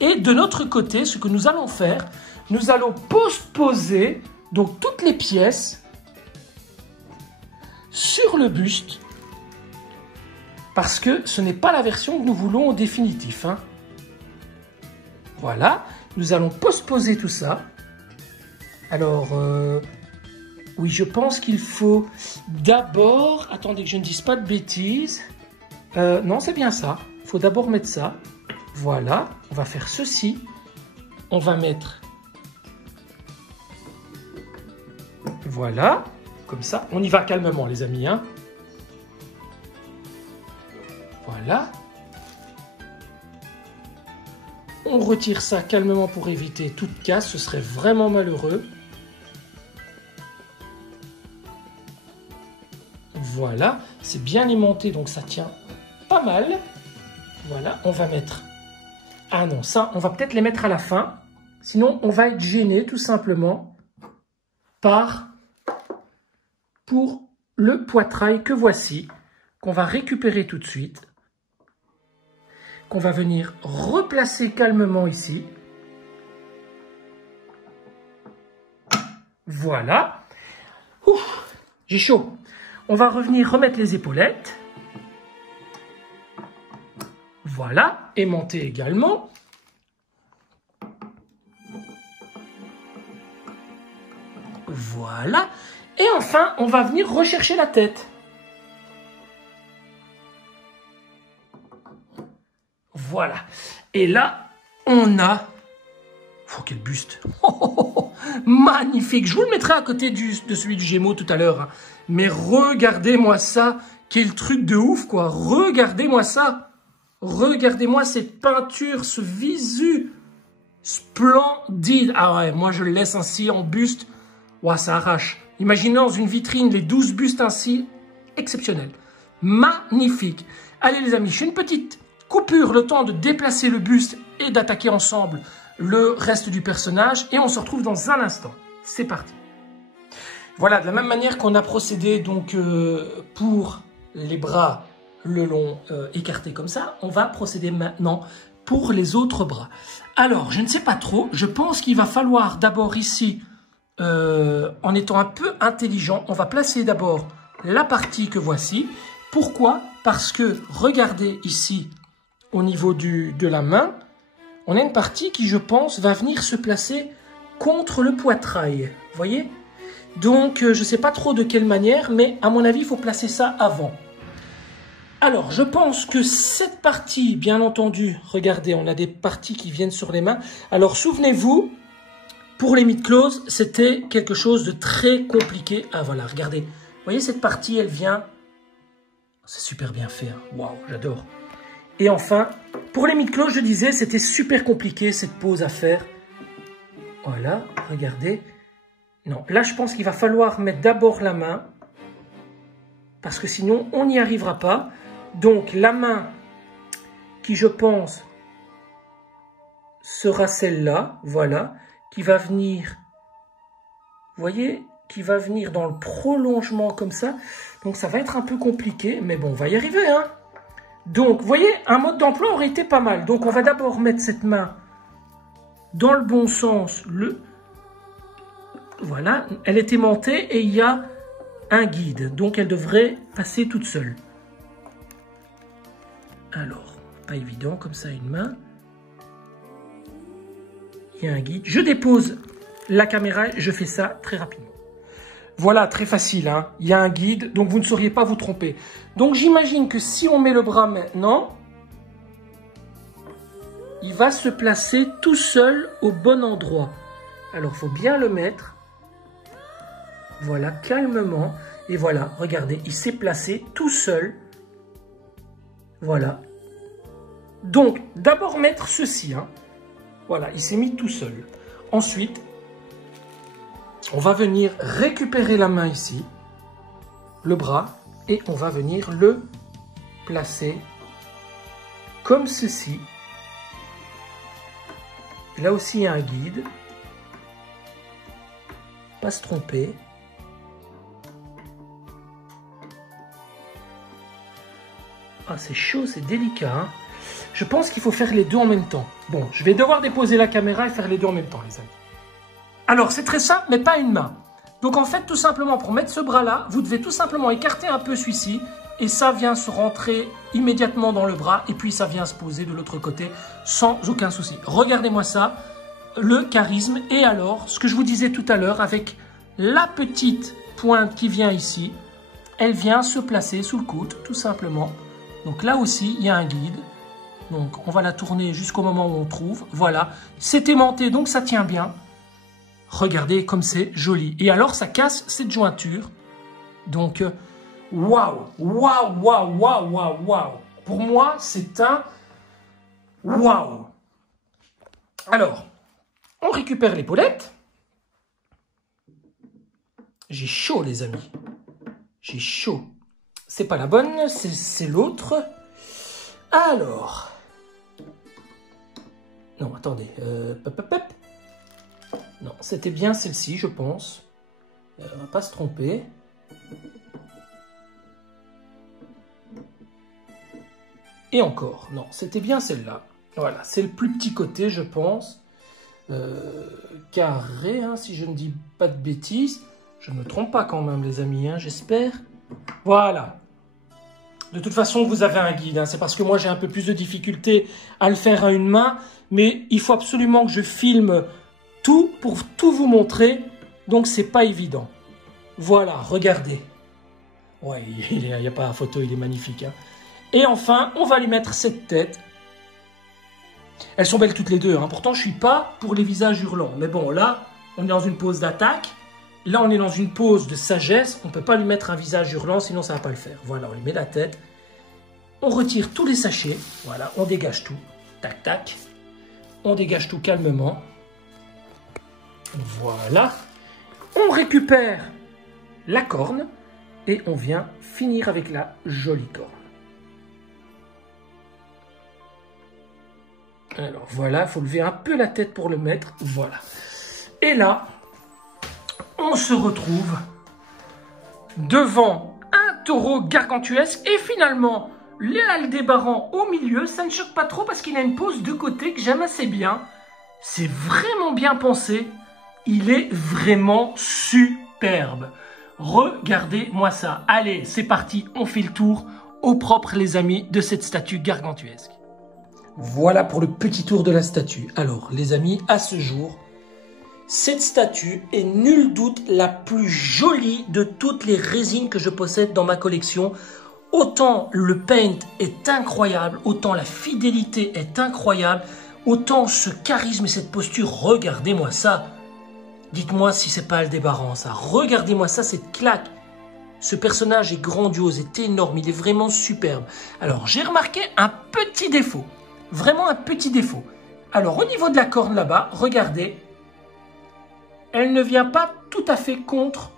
Et de notre côté, ce que nous allons faire, nous allons postposer donc toutes les pièces sur le buste, parce que ce n'est pas la version que nous voulons au définitif. Hein. Voilà, nous allons postposer tout ça. Alors, oui, je pense qu'il faut d'abord, attendez que je ne dise pas de bêtises. Non, c'est bien ça. Il faut d'abord mettre ça. Voilà. On va faire ceci. On va mettre... Voilà. Comme ça. On y va calmement, les amis. Hein. Voilà. On retire ça calmement pour éviter toute casse. Ce serait vraiment malheureux. Voilà. C'est bien aimanté, donc ça tient pas mal. Voilà, on va mettre... Ah non, ça, on va peut-être les mettre à la fin. Sinon, on va être gêné tout simplement pour le poitrail que voici, qu'on va récupérer tout de suite, qu'on va venir replacer calmement ici. Voilà. J'ai chaud. On va revenir remettre les épaulettes. Voilà. Aimanter également. Voilà. Et enfin, on va venir rechercher la tête. Voilà. Et là, on a... Oh, quel buste. Magnifique. Je vous le mettrai à côté de celui du Gémeaux tout à l'heure. Hein. Mais regardez-moi ça. Quel truc de ouf, quoi. Regardez-moi ça. Regardez-moi cette peinture, ce visu splendide. Ah ouais, moi je le laisse ainsi en buste. Ouah, ça arrache. Imaginez dans une vitrine les 12 bustes ainsi. Exceptionnel. Magnifique. Allez les amis, je fais une petite coupure, le temps de déplacer le buste et d'attaquer ensemble le reste du personnage. Et on se retrouve dans un instant. C'est parti. Voilà, de la même manière qu'on a procédé donc pour les bras le long écarté comme ça, on va procéder maintenant pour les autres bras. Alors, je ne sais pas trop, je pense qu'il va falloir d'abord ici, en étant un peu intelligent, on va placer d'abord la partie que voici. Pourquoi? Parce que, regardez ici, au niveau de la main, on a une partie qui, je pense, va venir se placer contre le poitrail. Vous voyez? Donc, je ne sais pas trop de quelle manière, mais à mon avis, il faut placer ça avant. Alors, je pense que cette partie, bien entendu, regardez, on a des parties qui viennent sur les mains. Alors, souvenez-vous, pour les mid-close, c'était quelque chose de très compliqué. Ah, voilà, regardez. Vous voyez, cette partie, elle vient... C'est super bien fait. Hein. Waouh, j'adore. Et enfin, pour les mid-close, je disais, c'était super compliqué, cette pose à faire. Voilà, regardez. Non, là, je pense qu'il va falloir mettre d'abord la main. Parce que sinon, on n'y arrivera pas. Donc, la main qui, je pense, sera celle-là, voilà, qui va venir, vous voyez, qui va venir dans le prolongement comme ça. Donc, ça va être un peu compliqué, mais bon, on va y arriver, hein. Donc, vous voyez, un mode d'emploi aurait été pas mal. Donc, on va d'abord mettre cette main dans le bon sens. Voilà, elle est aimantée et il y a un guide. Donc, elle devrait passer toute seule. Alors, pas évident comme ça, une main. Il y a un guide. Je dépose la caméra, je fais ça très rapidement. Voilà, très facile, hein. Il y a un guide, donc vous ne sauriez pas vous tromper. Donc, j'imagine que si on met le bras maintenant, il va se placer tout seul au bon endroit. Alors, il faut bien le mettre. Voilà, calmement. Et voilà, regardez, il s'est placé tout seul. Voilà. Donc, d'abord mettre ceci. Hein. Voilà, il s'est mis tout seul. Ensuite, on va venir récupérer la main ici, le bras, et on va venir le placer comme ceci. Là aussi, il y a un guide. Pas se tromper. Ah, c'est chaud, c'est délicat. Hein. Je pense qu'il faut faire les deux en même temps. Bon, je vais devoir déposer la caméra et faire les deux en même temps, les amis. Alors, c'est très simple, mais pas une main. Donc, en fait, tout simplement, pour mettre ce bras-là, vous devez tout simplement écarter un peu celui-ci. Et ça vient se rentrer immédiatement dans le bras. Et puis, ça vient se poser de l'autre côté sans aucun souci. Regardez-moi ça, le charisme. Et alors, ce que je vous disais tout à l'heure, avec la petite pointe qui vient ici, elle vient se placer sous le coude, tout simplement. Donc là aussi, il y a un guide. Donc, on va la tourner jusqu'au moment où on trouve. Voilà, c'est aimanté, donc ça tient bien. Regardez comme c'est joli. Et alors, ça casse cette jointure. Donc, waouh, waouh, waouh, waouh, waouh, waouh. Pour moi, c'est un waouh. Alors, on récupère l'épaulette. J'ai chaud, les amis. J'ai chaud. C'est pas la bonne, c'est l'autre. Alors... Non, attendez. Non, c'était bien celle-ci, je pense. On va pas se tromper. Et encore. Non, c'était bien celle-là. Voilà, c'est le plus petit côté, je pense. Carré, hein, si je ne dis pas de bêtises. Je ne me trompe pas quand même, les amis, hein, j'espère. Voilà. De toute façon, vous avez un guide. Hein. C'est parce que moi, j'ai un peu plus de difficulté à le faire à une main. Mais il faut absolument que je filme tout pour tout vous montrer. Donc, c'est pas évident. Voilà, regardez. Ouais, il n'y a pas la photo, il est magnifique. Hein. Et enfin, on va lui mettre cette tête. Elles sont belles toutes les deux. Hein. Pourtant, je ne suis pas pour les visages hurlants. Mais bon, là, on est dans une pose d'attaque. Là, on est dans une pose de sagesse. On ne peut pas lui mettre un visage hurlant, sinon ça ne va pas le faire. Voilà, on lui met la tête. On retire tous les sachets. Voilà, on dégage tout. Tac, tac. On dégage tout calmement. Voilà. On récupère la corne. Et on vient finir avec la jolie corne. Alors voilà, il faut lever un peu la tête pour le mettre. Voilà. Et là... on se retrouve devant un taureau gargantuesque et finalement l'Aldébaran au milieu. Ça ne choque pas trop parce qu'il a une pose de côté que j'aime assez bien. C'est vraiment bien pensé. Il est vraiment superbe. Regardez-moi ça. Allez, c'est parti, on fait le tour au propre les amis de cette statue gargantuesque. Voilà pour le petit tour de la statue. Alors les amis, à ce jour... cette statue est nul doute la plus jolie de toutes les résines que je possède dans ma collection. Autant le paint est incroyable, autant la fidélité est incroyable, autant ce charisme et cette posture, regardez-moi ça. Dites-moi si c'est pas Aldébaran ça, regardez-moi ça, cette claque. Ce personnage est grandiose, est énorme, il est vraiment superbe. Alors j'ai remarqué un petit défaut, vraiment un petit défaut. Alors au niveau de la corne là-bas, regardez. Elle ne vient pas tout à fait contre.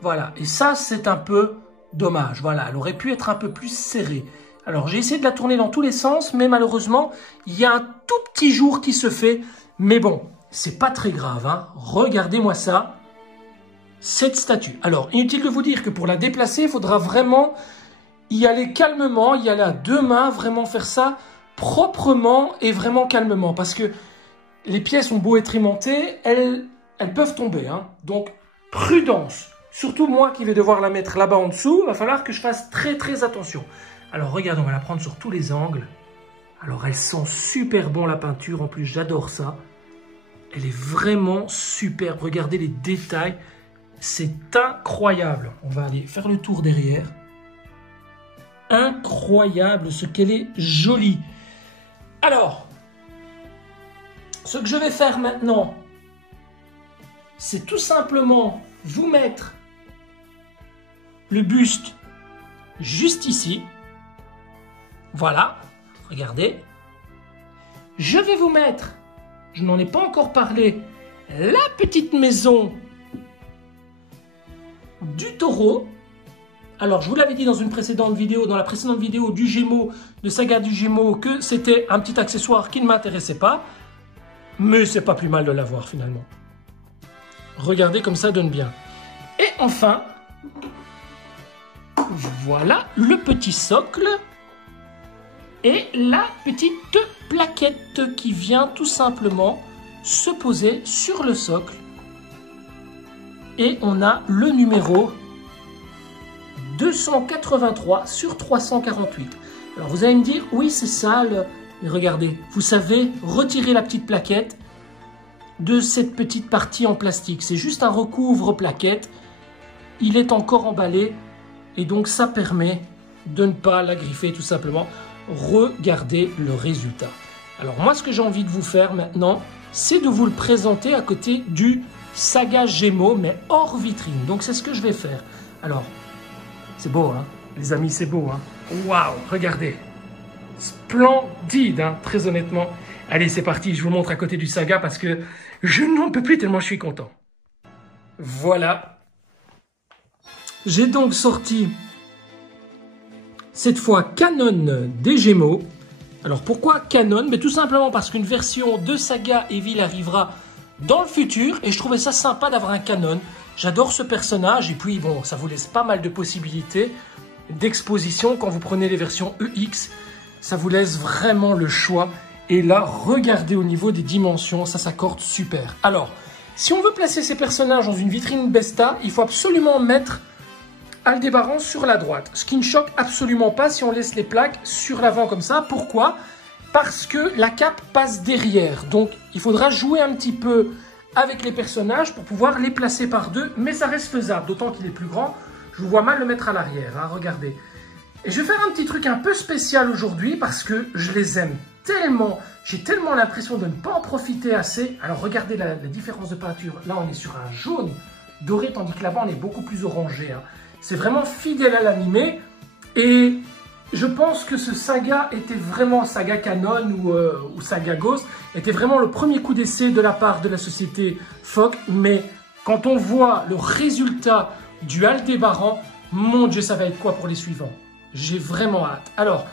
Voilà, et ça, c'est un peu dommage. Voilà, elle aurait pu être un peu plus serrée. Alors, j'ai essayé de la tourner dans tous les sens, mais malheureusement, il y a un tout petit jour qui se fait. Mais bon, c'est pas très grave. Hein. Regardez-moi ça, cette statue. Alors, inutile de vous dire que pour la déplacer, il faudra vraiment y aller calmement, y aller à deux mains, vraiment faire ça proprement et vraiment calmement. Parce que les pièces ont beau être aimantées, elles peuvent tomber. Hein. Donc, prudence. Surtout moi qui vais devoir la mettre là-bas en dessous, il va falloir que je fasse très très attention. Alors, regarde, on va la prendre sur tous les angles. Alors, elle sent super bon la peinture. En plus, j'adore ça. Elle est vraiment superbe. Regardez les détails. C'est incroyable. On va aller faire le tour derrière. Incroyable ce qu'elle est jolie. Alors... ce que je vais faire maintenant, c'est tout simplement vous mettre le buste juste ici. Voilà, regardez. Je vais vous mettre, je n'en ai pas encore parlé, la petite maison du taureau. Alors, je vous l'avais dit dans une précédente vidéo, dans la précédente vidéo du Gémeaux, de Saga du Gémeaux, que c'était un petit accessoire qui ne m'intéressait pas. Mais c'est pas plus mal de l'avoir finalement. Regardez comme ça donne bien. Et enfin, voilà le petit socle et la petite plaquette qui vient tout simplement se poser sur le socle. Et on a le numéro 283 sur 348. Alors vous allez me dire, oui c'est ça le... mais regardez, vous savez retirer la petite plaquette de cette petite partie en plastique. C'est juste un recouvre-plaquette. Il est encore emballé et donc ça permet de ne pas la griffer tout simplement. Regardez le résultat. Alors moi ce que j'ai envie de vous faire maintenant, c'est de vous le présenter à côté du Saga Gémeaux mais hors vitrine. Donc c'est ce que je vais faire. Alors, c'est beau hein les amis, c'est beau hein. Waouh, regardez. Splendide, hein, très honnêtement. Allez, c'est parti, je vous montre à côté du Saga parce que je n'en peux plus tellement je suis content. Voilà. J'ai donc sorti cette fois Canon des Gémeaux. Alors pourquoi Canon? Mais tout simplement parce qu'une version de Saga Evil arrivera dans le futur et je trouvais ça sympa d'avoir un Canon. J'adore ce personnage et puis bon, ça vous laisse pas mal de possibilités d'exposition quand vous prenez les versions EX. Ça vous laisse vraiment le choix. Et là, regardez au niveau des dimensions, ça s'accorde super. Alors, si on veut placer ces personnages dans une vitrine Besta, il faut absolument mettre Aldébaran sur la droite. Ce qui ne choque absolument pas si on laisse les plaques sur l'avant comme ça. Pourquoi? Parce que la cape passe derrière. Donc, il faudra jouer un petit peu avec les personnages pour pouvoir les placer par deux. Mais ça reste faisable, d'autant qu'il est plus grand. Je vous vois mal le mettre à l'arrière, hein, regardez. Et je vais faire un petit truc un peu spécial aujourd'hui parce que je les aime tellement. J'ai tellement l'impression de ne pas en profiter assez. Alors, regardez la différence de peinture. Là, on est sur un jaune doré, tandis que là-bas, on est beaucoup plus orangé, hein. C'est vraiment fidèle à l'animé et je pense que ce Saga était vraiment, Saga Canon ou Saga Ghost, était vraiment le premier coup d'essai de la part de la société Fock. Mais quand on voit le résultat du Aldébaran, mon Dieu, ça va être quoi pour les suivants? J'ai vraiment hâte. Alors,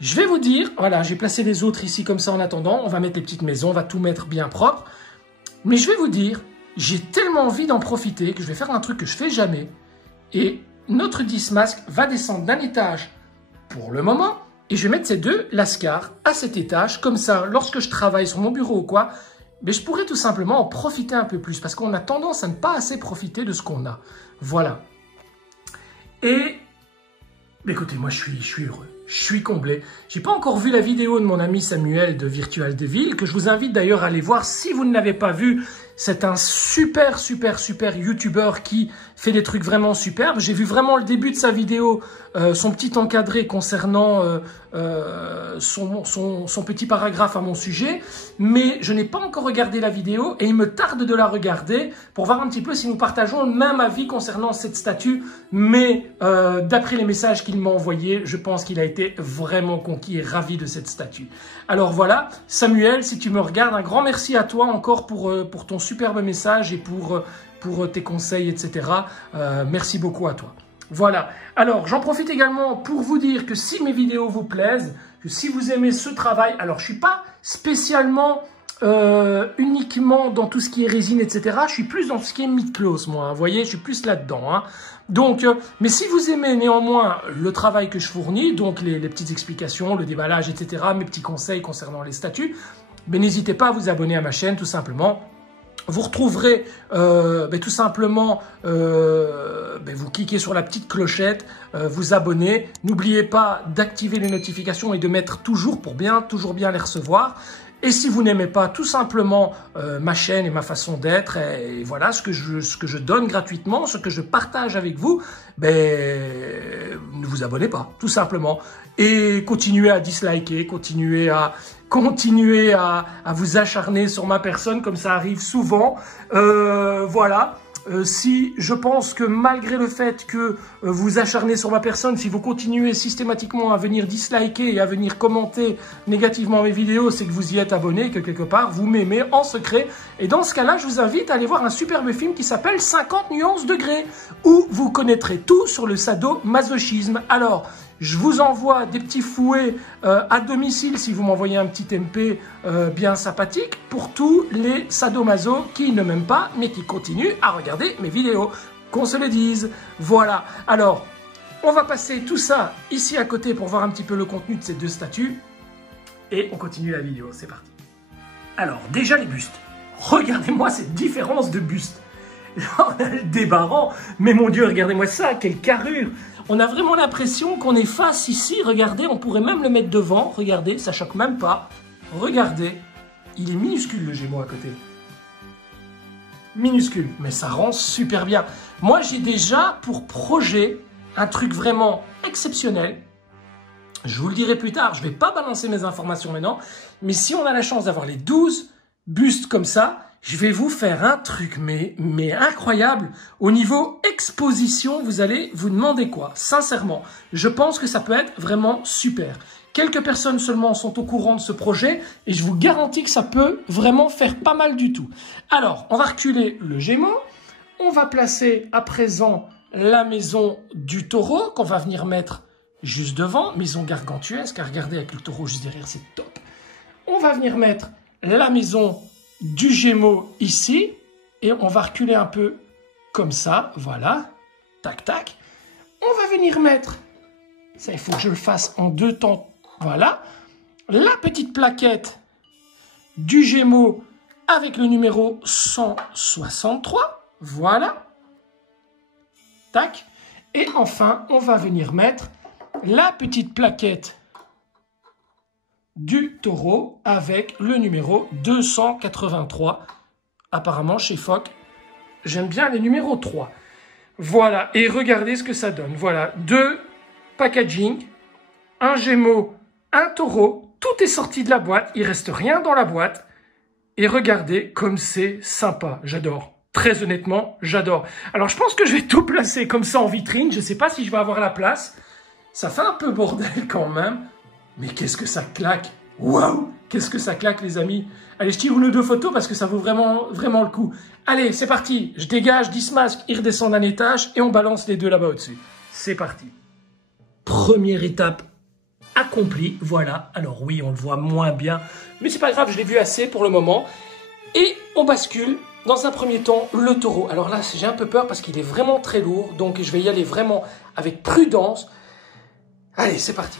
je vais vous dire, voilà, j'ai placé les autres ici comme ça en attendant. On va mettre les petites maisons, on va tout mettre bien propre. Mais je vais vous dire, j'ai tellement envie d'en profiter que je vais faire un truc que je fais jamais. Et notre 10 masque va descendre d'un étage pour le moment. Et je vais mettre ces deux lascars à cet étage. Comme ça, lorsque je travaille sur mon bureau ou quoi, mais je pourrais tout simplement en profiter un peu plus. Parce qu'on a tendance à ne pas assez profiter de ce qu'on a. Voilà. Et écoutez, moi je suis heureux. Je suis comblé. J'ai pas encore vu la vidéo de mon ami Samuel de Virtual Devil, que je vous invite d'ailleurs à aller voir si vous ne l'avez pas vu. C'est un super YouTuber qui fait des trucs vraiment superbes. J'ai vu vraiment le début de sa vidéo, son petit encadré concernant son petit paragraphe à mon sujet. Mais je n'ai pas encore regardé la vidéo et il me tarde de la regarder pour voir un petit peu si nous partageons le même avis concernant cette statue. Mais d'après les messages qu'il m'a envoyés, je pense qu'il a été vraiment conquis et ravi de cette statue. Alors voilà, Samuel, si tu me regardes, un grand merci à toi encore pour ton superbe message et pour tes conseils, etc. Merci beaucoup à toi. Voilà, alors j'en profite également pour vous dire que si mes vidéos vous plaisent, que si vous aimez ce travail, alors je ne suis pas spécialement uniquement dans tout ce qui est résine, etc. Je suis plus dans ce qui est mid-close, moi, hein, vous voyez, je suis plus là-dedans, hein. Donc, mais si vous aimez néanmoins le travail que je fournis, donc les petites explications, le déballage, etc., mes petits conseils concernant les statues, ben, n'hésitez pas à vous abonner à ma chaîne, tout simplement. Vous retrouverez tout simplement, vous cliquez sur la petite clochette, vous abonnez. N'oubliez pas d'activer les notifications et de mettre toujours pour toujours bien les recevoir. Et si vous n'aimez pas tout simplement ma chaîne et ma façon d'être, et voilà ce que je donne gratuitement, ce que je partage avec vous, ne vous abonnez pas, tout simplement. Et continuez à disliker, continuez à vous acharner sur ma personne, comme ça arrive souvent. Voilà. Si je pense que malgré le fait que vous acharnez sur ma personne, si vous continuez systématiquement à venir disliker et à venir commenter négativement mes vidéos, c'est que vous y êtes abonné, que quelque part vous m'aimez en secret. Et dans ce cas-là, je vous invite à aller voir un superbe film qui s'appelle 50 nuances de Grey, où vous connaîtrez tout sur le sadomasochisme. Alors, je vous envoie des petits fouets à domicile si vous m'envoyez un petit MP bien sympathique pour tous les sadomaso qui ne m'aiment pas mais qui continuent à regarder mes vidéos. Qu'on se le dise. Voilà. Alors, on va passer tout ça ici à côté pour voir un petit peu le contenu de ces deux statues. Et on continue la vidéo. C'est parti. Alors, déjà les bustes. Regardez-moi cette différence de buste. Là, on a le Débaran. Mais mon Dieu, regardez-moi ça. Quelle carrure. On a vraiment l'impression qu'on est face ici. Regardez, on pourrait même le mettre devant. Regardez, ça choque même pas. Regardez, il est minuscule le Gémeaux à côté. Minuscule, mais ça rend super bien. Moi, j'ai déjà pour projet un truc vraiment exceptionnel. Je vous le dirai plus tard, je ne vais pas balancer mes informations maintenant. Mais si on a la chance d'avoir les 12 bustes comme ça, je vais vous faire un truc mais incroyable. Au niveau exposition, vous allez vous demander quoi? Sincèrement, je pense que ça peut être vraiment super. Quelques personnes seulement sont au courant de ce projet et je vous garantis que ça peut vraiment faire pas mal du tout. Alors, on va reculer le Gémeaux. On va placer à présent la maison du Taureau qu'on va venir mettre juste devant, maison gargantuesque, à regarder avec le taureau juste derrière, c'est top. On va venir mettre la maison du Gémeaux ici, et on va reculer un peu comme ça, voilà, tac, tac. On va venir mettre, ça il faut que je le fasse en 2 temps, voilà, la petite plaquette du Gémeaux avec le numéro 163, voilà, tac. Et enfin, on va venir mettre la petite plaquette du Taureau avec le numéro 283. Apparemment, chez Fock, j'aime bien les numéros 3. Voilà, et regardez ce que ça donne. Voilà, 2 packaging, un Gémeaux, un Taureau. Tout est sorti de la boîte, il reste rien dans la boîte. Et regardez comme c'est sympa, j'adore. Très honnêtement, j'adore. Alors, je pense que je vais tout placer comme ça en vitrine. Je ne sais pas si je vais avoir la place. Ça fait un peu bordel quand même. Mais qu'est-ce que ça claque! Waouh! Qu'est-ce que ça claque, les amis! Allez, je tire une ou 2 photos parce que ça vaut vraiment le coup. Allez, c'est parti! Je dégage 10 masques, ils redescendent un étage et on balance les 2 là-bas au-dessus. C'est parti! Première étape accomplie. Voilà. Alors oui, on le voit moins bien. Mais c'est pas grave, je l'ai vu assez pour le moment. Et on bascule. Dans un premier temps, le Taureau. Alors là, j'ai un peu peur parce qu'il est vraiment très lourd. Donc, je vais y aller vraiment avec prudence. Allez, c'est parti.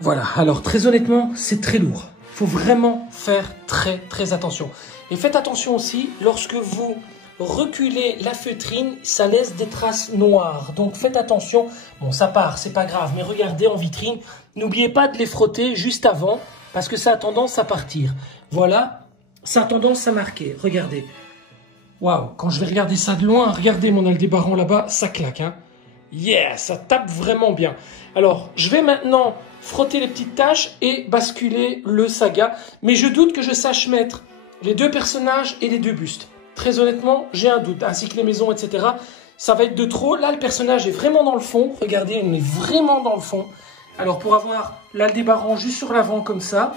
Voilà. Alors, très honnêtement, c'est très lourd. Il faut vraiment faire très attention. Et faites attention aussi, lorsque vous reculez la feutrine, ça laisse des traces noires. Donc, faites attention. Bon, ça part, c'est pas grave. Mais regardez en vitrine. N'oubliez pas de les frotter juste avant parce que ça a tendance à partir. Voilà. Ça a tendance à marquer. Regardez. Waouh, quand je vais regarder ça de loin, regardez mon Aldébaran là-bas, ça claque. Hein. Yeah, ça tape vraiment bien. Alors, je vais maintenant frotter les petites taches et basculer le Saga. Mais je doute que je sache mettre les 2 personnages et les 2 bustes. Très honnêtement, j'ai un doute. Ainsi que les maisons, etc. Ça va être de trop. Là, le personnage est vraiment dans le fond. Regardez, on est vraiment dans le fond. Alors, pour avoir l'Aldébaran juste sur l'avant comme ça,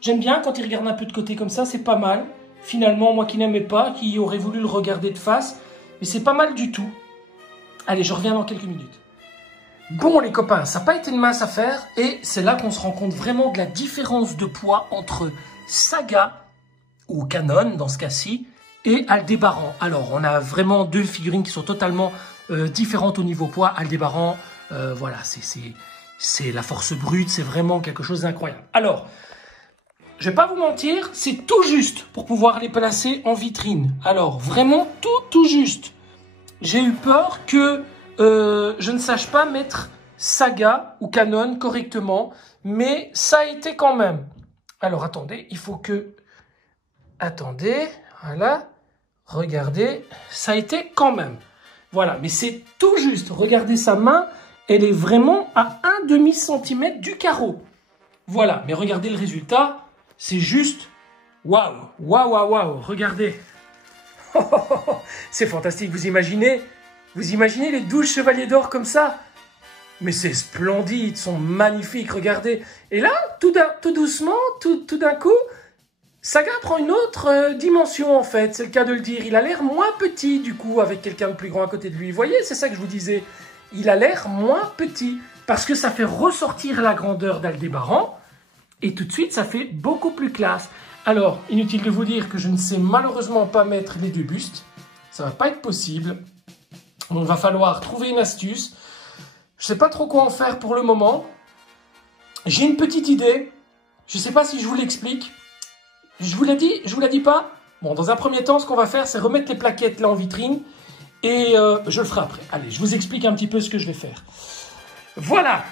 j'aime bien quand il regarde un peu de côté comme ça, c'est pas mal. Finalement, moi qui n'aimais pas, qui aurais voulu le regarder de face, mais c'est pas mal du tout. Allez, je reviens dans quelques minutes. Bon les copains, ça n'a pas été une mince affaire et c'est là qu'on se rend compte vraiment de la différence de poids entre Saga, ou Canon dans ce cas-ci, et Aldébaran. Alors, on a vraiment 2 figurines qui sont totalement différentes au niveau poids. Aldébaran, voilà, c'est la force brute, c'est vraiment quelque chose d'incroyable. Alors, je vais pas vous mentir, c'est tout juste pour pouvoir les placer en vitrine. Alors, vraiment tout juste. J'ai eu peur que je ne sache pas mettre Saga ou Canon correctement, mais ça a été quand même. Alors, attendez, il faut que... Attendez, voilà, regardez, ça a été quand même. Voilà, mais c'est tout juste. Regardez sa main, elle est vraiment à 1/2 centimètre du carreau. Voilà, mais regardez le résultat. C'est juste, waouh, regardez. C'est fantastique, vous imaginez les 12 chevaliers d'or comme ça? Mais c'est splendide, ils sont magnifiques, regardez. Et là, tout doucement, tout d'un coup, Saga prend une autre dimension en fait, c'est le cas de le dire. Il a l'air moins petit du coup avec quelqu'un de plus grand à côté de lui. Vous voyez, c'est ça que je vous disais. Il a l'air moins petit parce que ça fait ressortir la grandeur d'Aldébaran. Et tout de suite, ça fait beaucoup plus classe. Alors, inutile de vous dire que je ne sais malheureusement pas mettre les 2 bustes. Ça ne va pas être possible. Donc, il va falloir trouver une astuce. Je ne sais pas trop quoi en faire pour le moment. J'ai une petite idée. Je ne sais pas si je vous l'explique. Je vous la dis pas. Bon, dans un premier temps, ce qu'on va faire, c'est remettre les plaquettes là en vitrine. Et je le ferai après. Allez, je vous explique un petit peu ce que je vais faire. Voilà,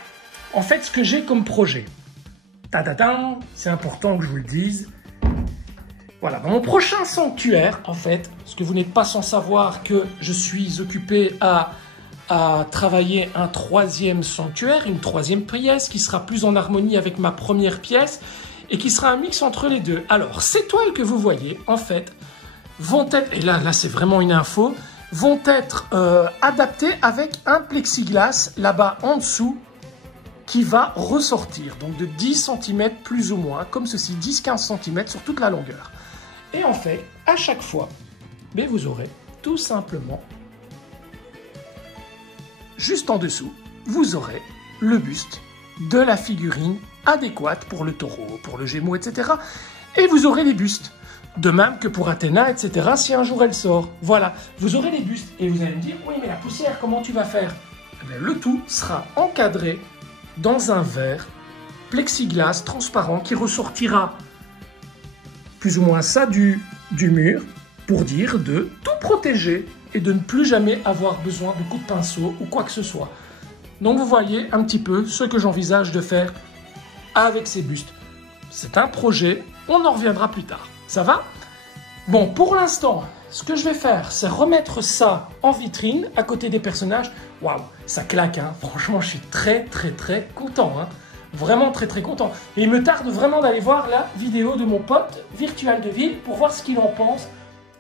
en fait, ce que j'ai comme projet. C'est important que je vous le dise. Voilà, dans mon prochain sanctuaire, en fait, parce que vous n'êtes pas sans savoir que je suis occupé à travailler un 3e sanctuaire, une 3e pièce qui sera plus en harmonie avec ma première pièce et qui sera un mix entre les 2. Alors, ces toiles que vous voyez, en fait, vont être, et là c'est vraiment une info, vont être adaptées avec un plexiglas là-bas en dessous qui va ressortir, donc de 10 cm plus ou moins, comme ceci, 10-15 cm sur toute la longueur. Et en fait, à chaque fois, vous aurez tout simplement, juste en dessous, vous aurez le buste de la figurine adéquate pour le taureau, pour le gémeau, etc. Et vous aurez les bustes. De même que pour Athéna, etc., si un jour elle sort. Voilà, vous aurez les bustes. Et vous allez me dire, oui, mais la poussière, comment tu vas faire? Eh bien, le tout sera encadré dans un verre plexiglas transparent qui ressortira plus ou moins ça du mur pour dire de tout protéger et de ne plus jamais avoir besoin de coups de pinceau ou quoi que ce soit. Donc vous voyez un petit peu ce que j'envisage de faire avec ces bustes. C'est un projet, on en reviendra plus tard. Ça va? Bon, pour l'instant, ce que je vais faire, c'est remettre ça en vitrine à côté des personnages. Waouh, ça claque, hein. Franchement, je suis très, très, très content, hein. Vraiment très, très content. Et il me tarde vraiment d'aller voir la vidéo de mon pote Virtual Devil pour voir ce qu'il en pense.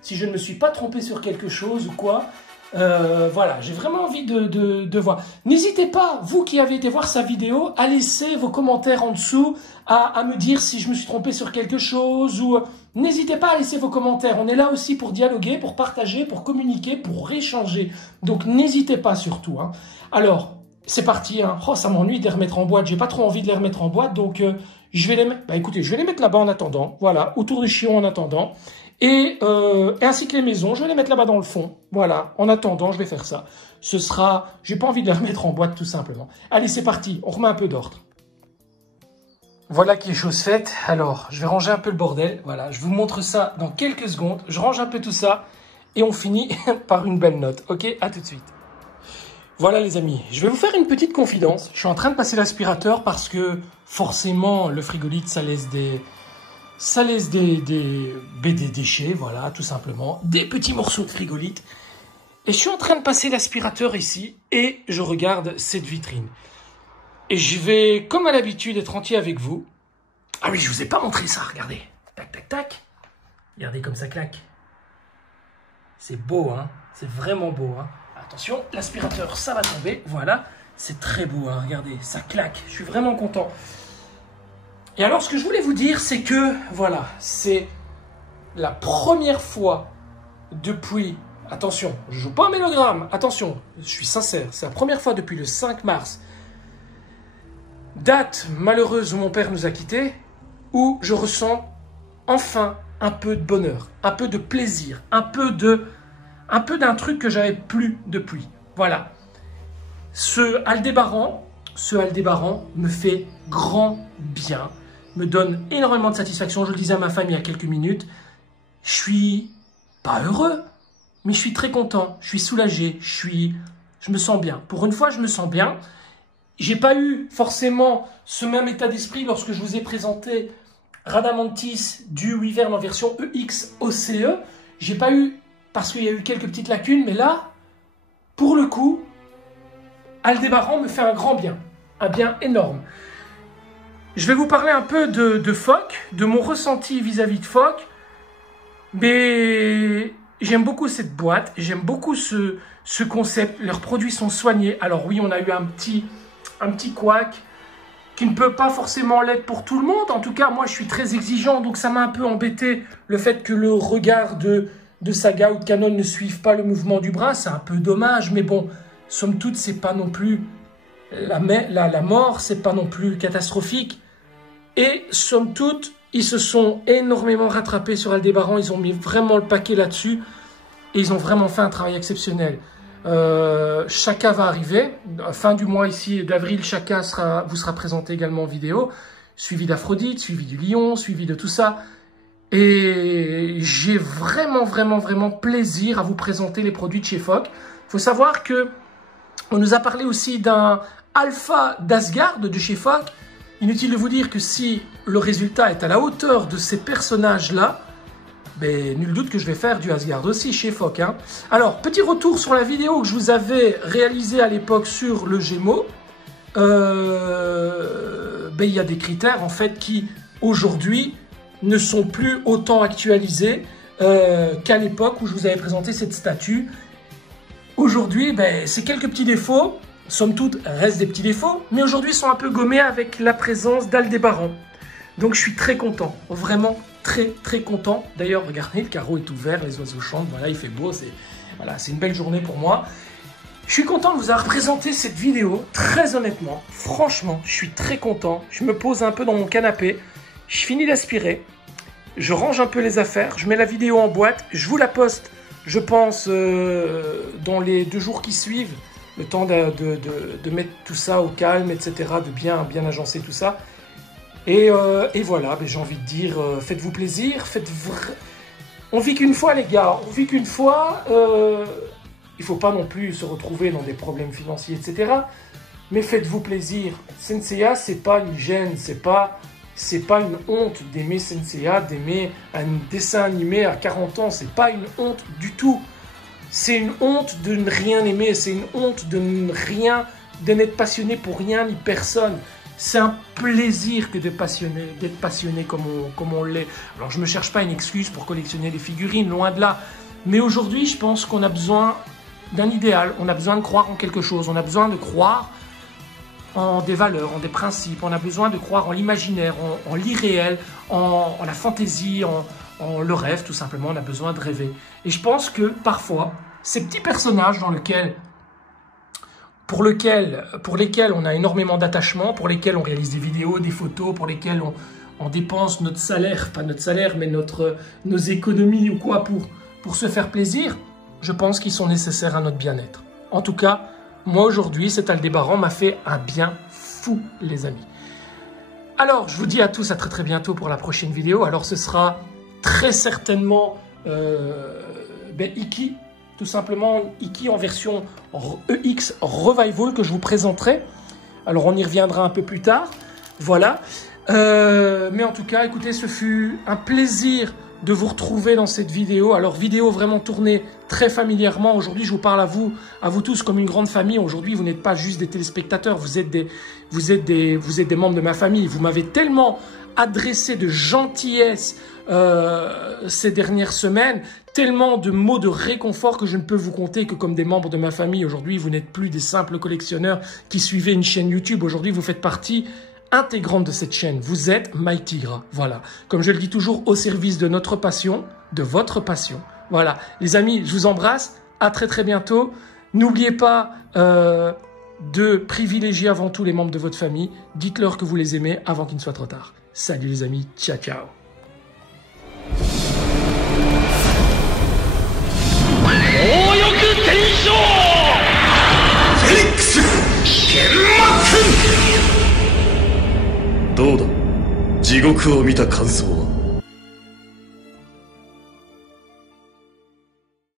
Si je ne me suis pas trompé sur quelque chose ou quoi. Voilà, j'ai vraiment envie de voir. N'hésitez pas, vous qui avez été voir sa vidéo, à laisser vos commentaires en dessous, à me dire si je me suis trompé sur quelque chose. Ou n'hésitez pas à laisser vos commentaires. On est là aussi pour dialoguer, pour partager, pour communiquer, pour échanger. Donc n'hésitez pas surtout, hein. Alors, c'est parti, hein. Oh, ça m'ennuie de les remettre en boîte. J'ai pas trop envie de les remettre en boîte, donc je vais les mettre. Bah écoutez, je vais les mettre là-bas en attendant. Voilà, autour du chiot en attendant. Et ainsi que les maisons, je vais les mettre là-bas dans le fond. Voilà, en attendant, je vais faire ça. Ce sera... J'ai pas envie de les remettre en boîte, tout simplement. Allez, c'est parti, on remet un peu d'ordre. Voilà qui est chose faite. Alors, je vais ranger un peu le bordel. Voilà, je vous montre ça dans quelques secondes. Je range un peu tout ça et on finit par une belle note. Ok, à tout de suite. Voilà les amis, je vais vous faire une petite confidence. Je suis en train de passer l'aspirateur parce que forcément, le frigolite, ça laisse des déchets, voilà, tout simplement. Des petits morceaux de frigolite. Et je suis en train de passer l'aspirateur ici et je regarde cette vitrine. Et je vais, comme à l'habitude, être entier avec vous. Ah oui, je vous ai pas montré ça, regardez. Tac, tac, tac. Regardez comme ça claque. C'est beau, hein. C'est vraiment beau, hein. Attention, l'aspirateur, ça va tomber. Voilà, c'est très beau, hein. Regardez, ça claque. Je suis vraiment content. Et alors, ce que je voulais vous dire, c'est que, voilà, c'est la première fois depuis... Attention, je ne joue pas un mélodrame. Attention, je suis sincère. C'est la première fois depuis le 5 mars, date malheureuse où mon père nous a quittés, où je ressens enfin un peu de bonheur, un peu de plaisir, un peu d'un truc que j'avais plus depuis. Voilà. Ce Aldébaran me fait grand bien, me donne énormément de satisfaction. Je le disais à ma femme il y a quelques minutes, je suis pas heureux, mais je suis très content, je suis soulagé, je me sens bien. Pour une fois, je me sens bien. J'ai pas eu forcément ce même état d'esprit lorsque je vous ai présenté Radamantis du Wyvern en version EX OCE. J'ai pas eu, parce qu'il y a eu quelques petites lacunes, mais là, pour le coup, Aldébaran me fait un grand bien, un bien énorme. Je vais vous parler un peu de Foc, de mon ressenti vis-à-vis de Foc, mais j'aime beaucoup cette boîte, j'aime beaucoup ce concept, leurs produits sont soignés. Alors oui, on a eu un petit couac qui ne peut pas forcément l'être pour tout le monde. En tout cas, moi, je suis très exigeant, donc ça m'a un peu embêté le fait que le regard de Saga ou de Canon ne suive pas le mouvement du bras. C'est un peu dommage, mais bon, somme toute, c'est pas non plus la mort, c'est pas non plus catastrophique. Et somme toute, ils se sont énormément rattrapés sur Aldébaran, ils ont mis vraiment le paquet là-dessus, et ils ont vraiment fait un travail exceptionnel. Chaka va arriver, fin du mois ici d'avril, Chaka vous sera présenté également en vidéo, suivi d'Aphrodite, suivi du lion, suivi de tout ça. Et j'ai vraiment plaisir à vous présenter les produits de chez Foc. Il faut savoir que on nous a parlé aussi d'un Alpha d'Asgard de chez Foc. Inutile de vous dire que si le résultat est à la hauteur de ces personnages-là, ben, nul doute que je vais faire du Asgard aussi chez Foc, hein. Alors, petit retour sur la vidéo que je vous avais réalisée à l'époque sur le Gémeaux. Ben, il y a des critères en fait qui, aujourd'hui, ne sont plus autant actualisés qu'à l'époque où je vous avais présenté cette statue. Aujourd'hui, ben, c'est quelques petits défauts. Somme toute, restent des petits défauts, mais aujourd'hui, ils sont un peu gommés avec la présence d'Aldébaran. Donc, je suis très content, vraiment très content. D'ailleurs, regardez, le carreau est ouvert, les oiseaux chantent, voilà, il fait beau, c'est une belle journée pour moi. Je suis content de vous avoir présenté cette vidéo, très honnêtement. Franchement, je suis très content. Je me pose un peu dans mon canapé, je finis d'aspirer, je range un peu les affaires, je mets la vidéo en boîte, je vous la poste, je pense, dans les 2 jours qui suivent, le temps de mettre tout ça au calme, etc., de bien agencer tout ça. Et voilà, j'ai envie de dire, faites-vous plaisir, on vit qu'une fois les gars, on vit qu'une fois, il ne faut pas non plus se retrouver dans des problèmes financiers, etc. Mais faites-vous plaisir. Senseiya, c'est pas une gêne, c'est pas une honte d'aimer Senseiya, d'aimer un dessin animé à 40 ans, c'est pas une honte du tout. C'est une honte de ne rien aimer, c'est une honte de n'être passionné pour rien ni personne. C'est un plaisir que d'être passionné comme on l'est. Alors je ne me cherche pas une excuse pour collectionner les figurines, loin de là. Mais aujourd'hui, je pense qu'on a besoin d'un idéal, on a besoin de croire en quelque chose, on a besoin de croire en des valeurs, en des principes, on a besoin de croire en l'imaginaire, en l'irréel, en la fantaisie, en le rêve, tout simplement, on a besoin de rêver. Et je pense que parfois, ces petits personnages pour lesquels on a énormément d'attachement, pour lesquels on réalise des vidéos, des photos, pour lesquels on dépense notre salaire, pas notre salaire, mais nos économies ou quoi pour se faire plaisir, je pense qu'ils sont nécessaires à notre bien-être. En tout cas, moi aujourd'hui, cet Aldébaran m'a fait un bien fou, les amis. Alors, je vous dis à tous à très très bientôt pour la prochaine vidéo. Alors, ce sera très certainement Iki, tout simplement Iki en version EX Revival que je vous présenterai. Alors, on y reviendra un peu plus tard. Voilà. Mais en tout cas, écoutez, ce fut un plaisir de vous retrouver dans cette vidéo. Alors, vidéo vraiment tournée très familièrement. Aujourd'hui, je vous parle à vous tous comme une grande famille. Aujourd'hui, vous n'êtes pas juste des téléspectateurs, vous êtes des membres de ma famille. Vous m'avez tellement adressé de gentillesse ces dernières semaines, tellement de mots de réconfort que je ne peux vous compter que comme des membres de ma famille. Aujourd'hui, vous n'êtes plus des simples collectionneurs qui suivaient une chaîne YouTube. Aujourd'hui, vous faites partie intégrante de cette chaîne. Vous êtes My Tigre. Voilà. Comme je le dis toujours, au service de notre passion, de votre passion. Voilà. Les amis, je vous embrasse. À très très bientôt. N'oubliez pas de privilégier avant tout les membres de votre famille. Dites-leur que vous les aimez avant qu'il ne soit trop tard. Salut les amis. Ciao, ciao. Félix どうだ、地獄を見た感想は。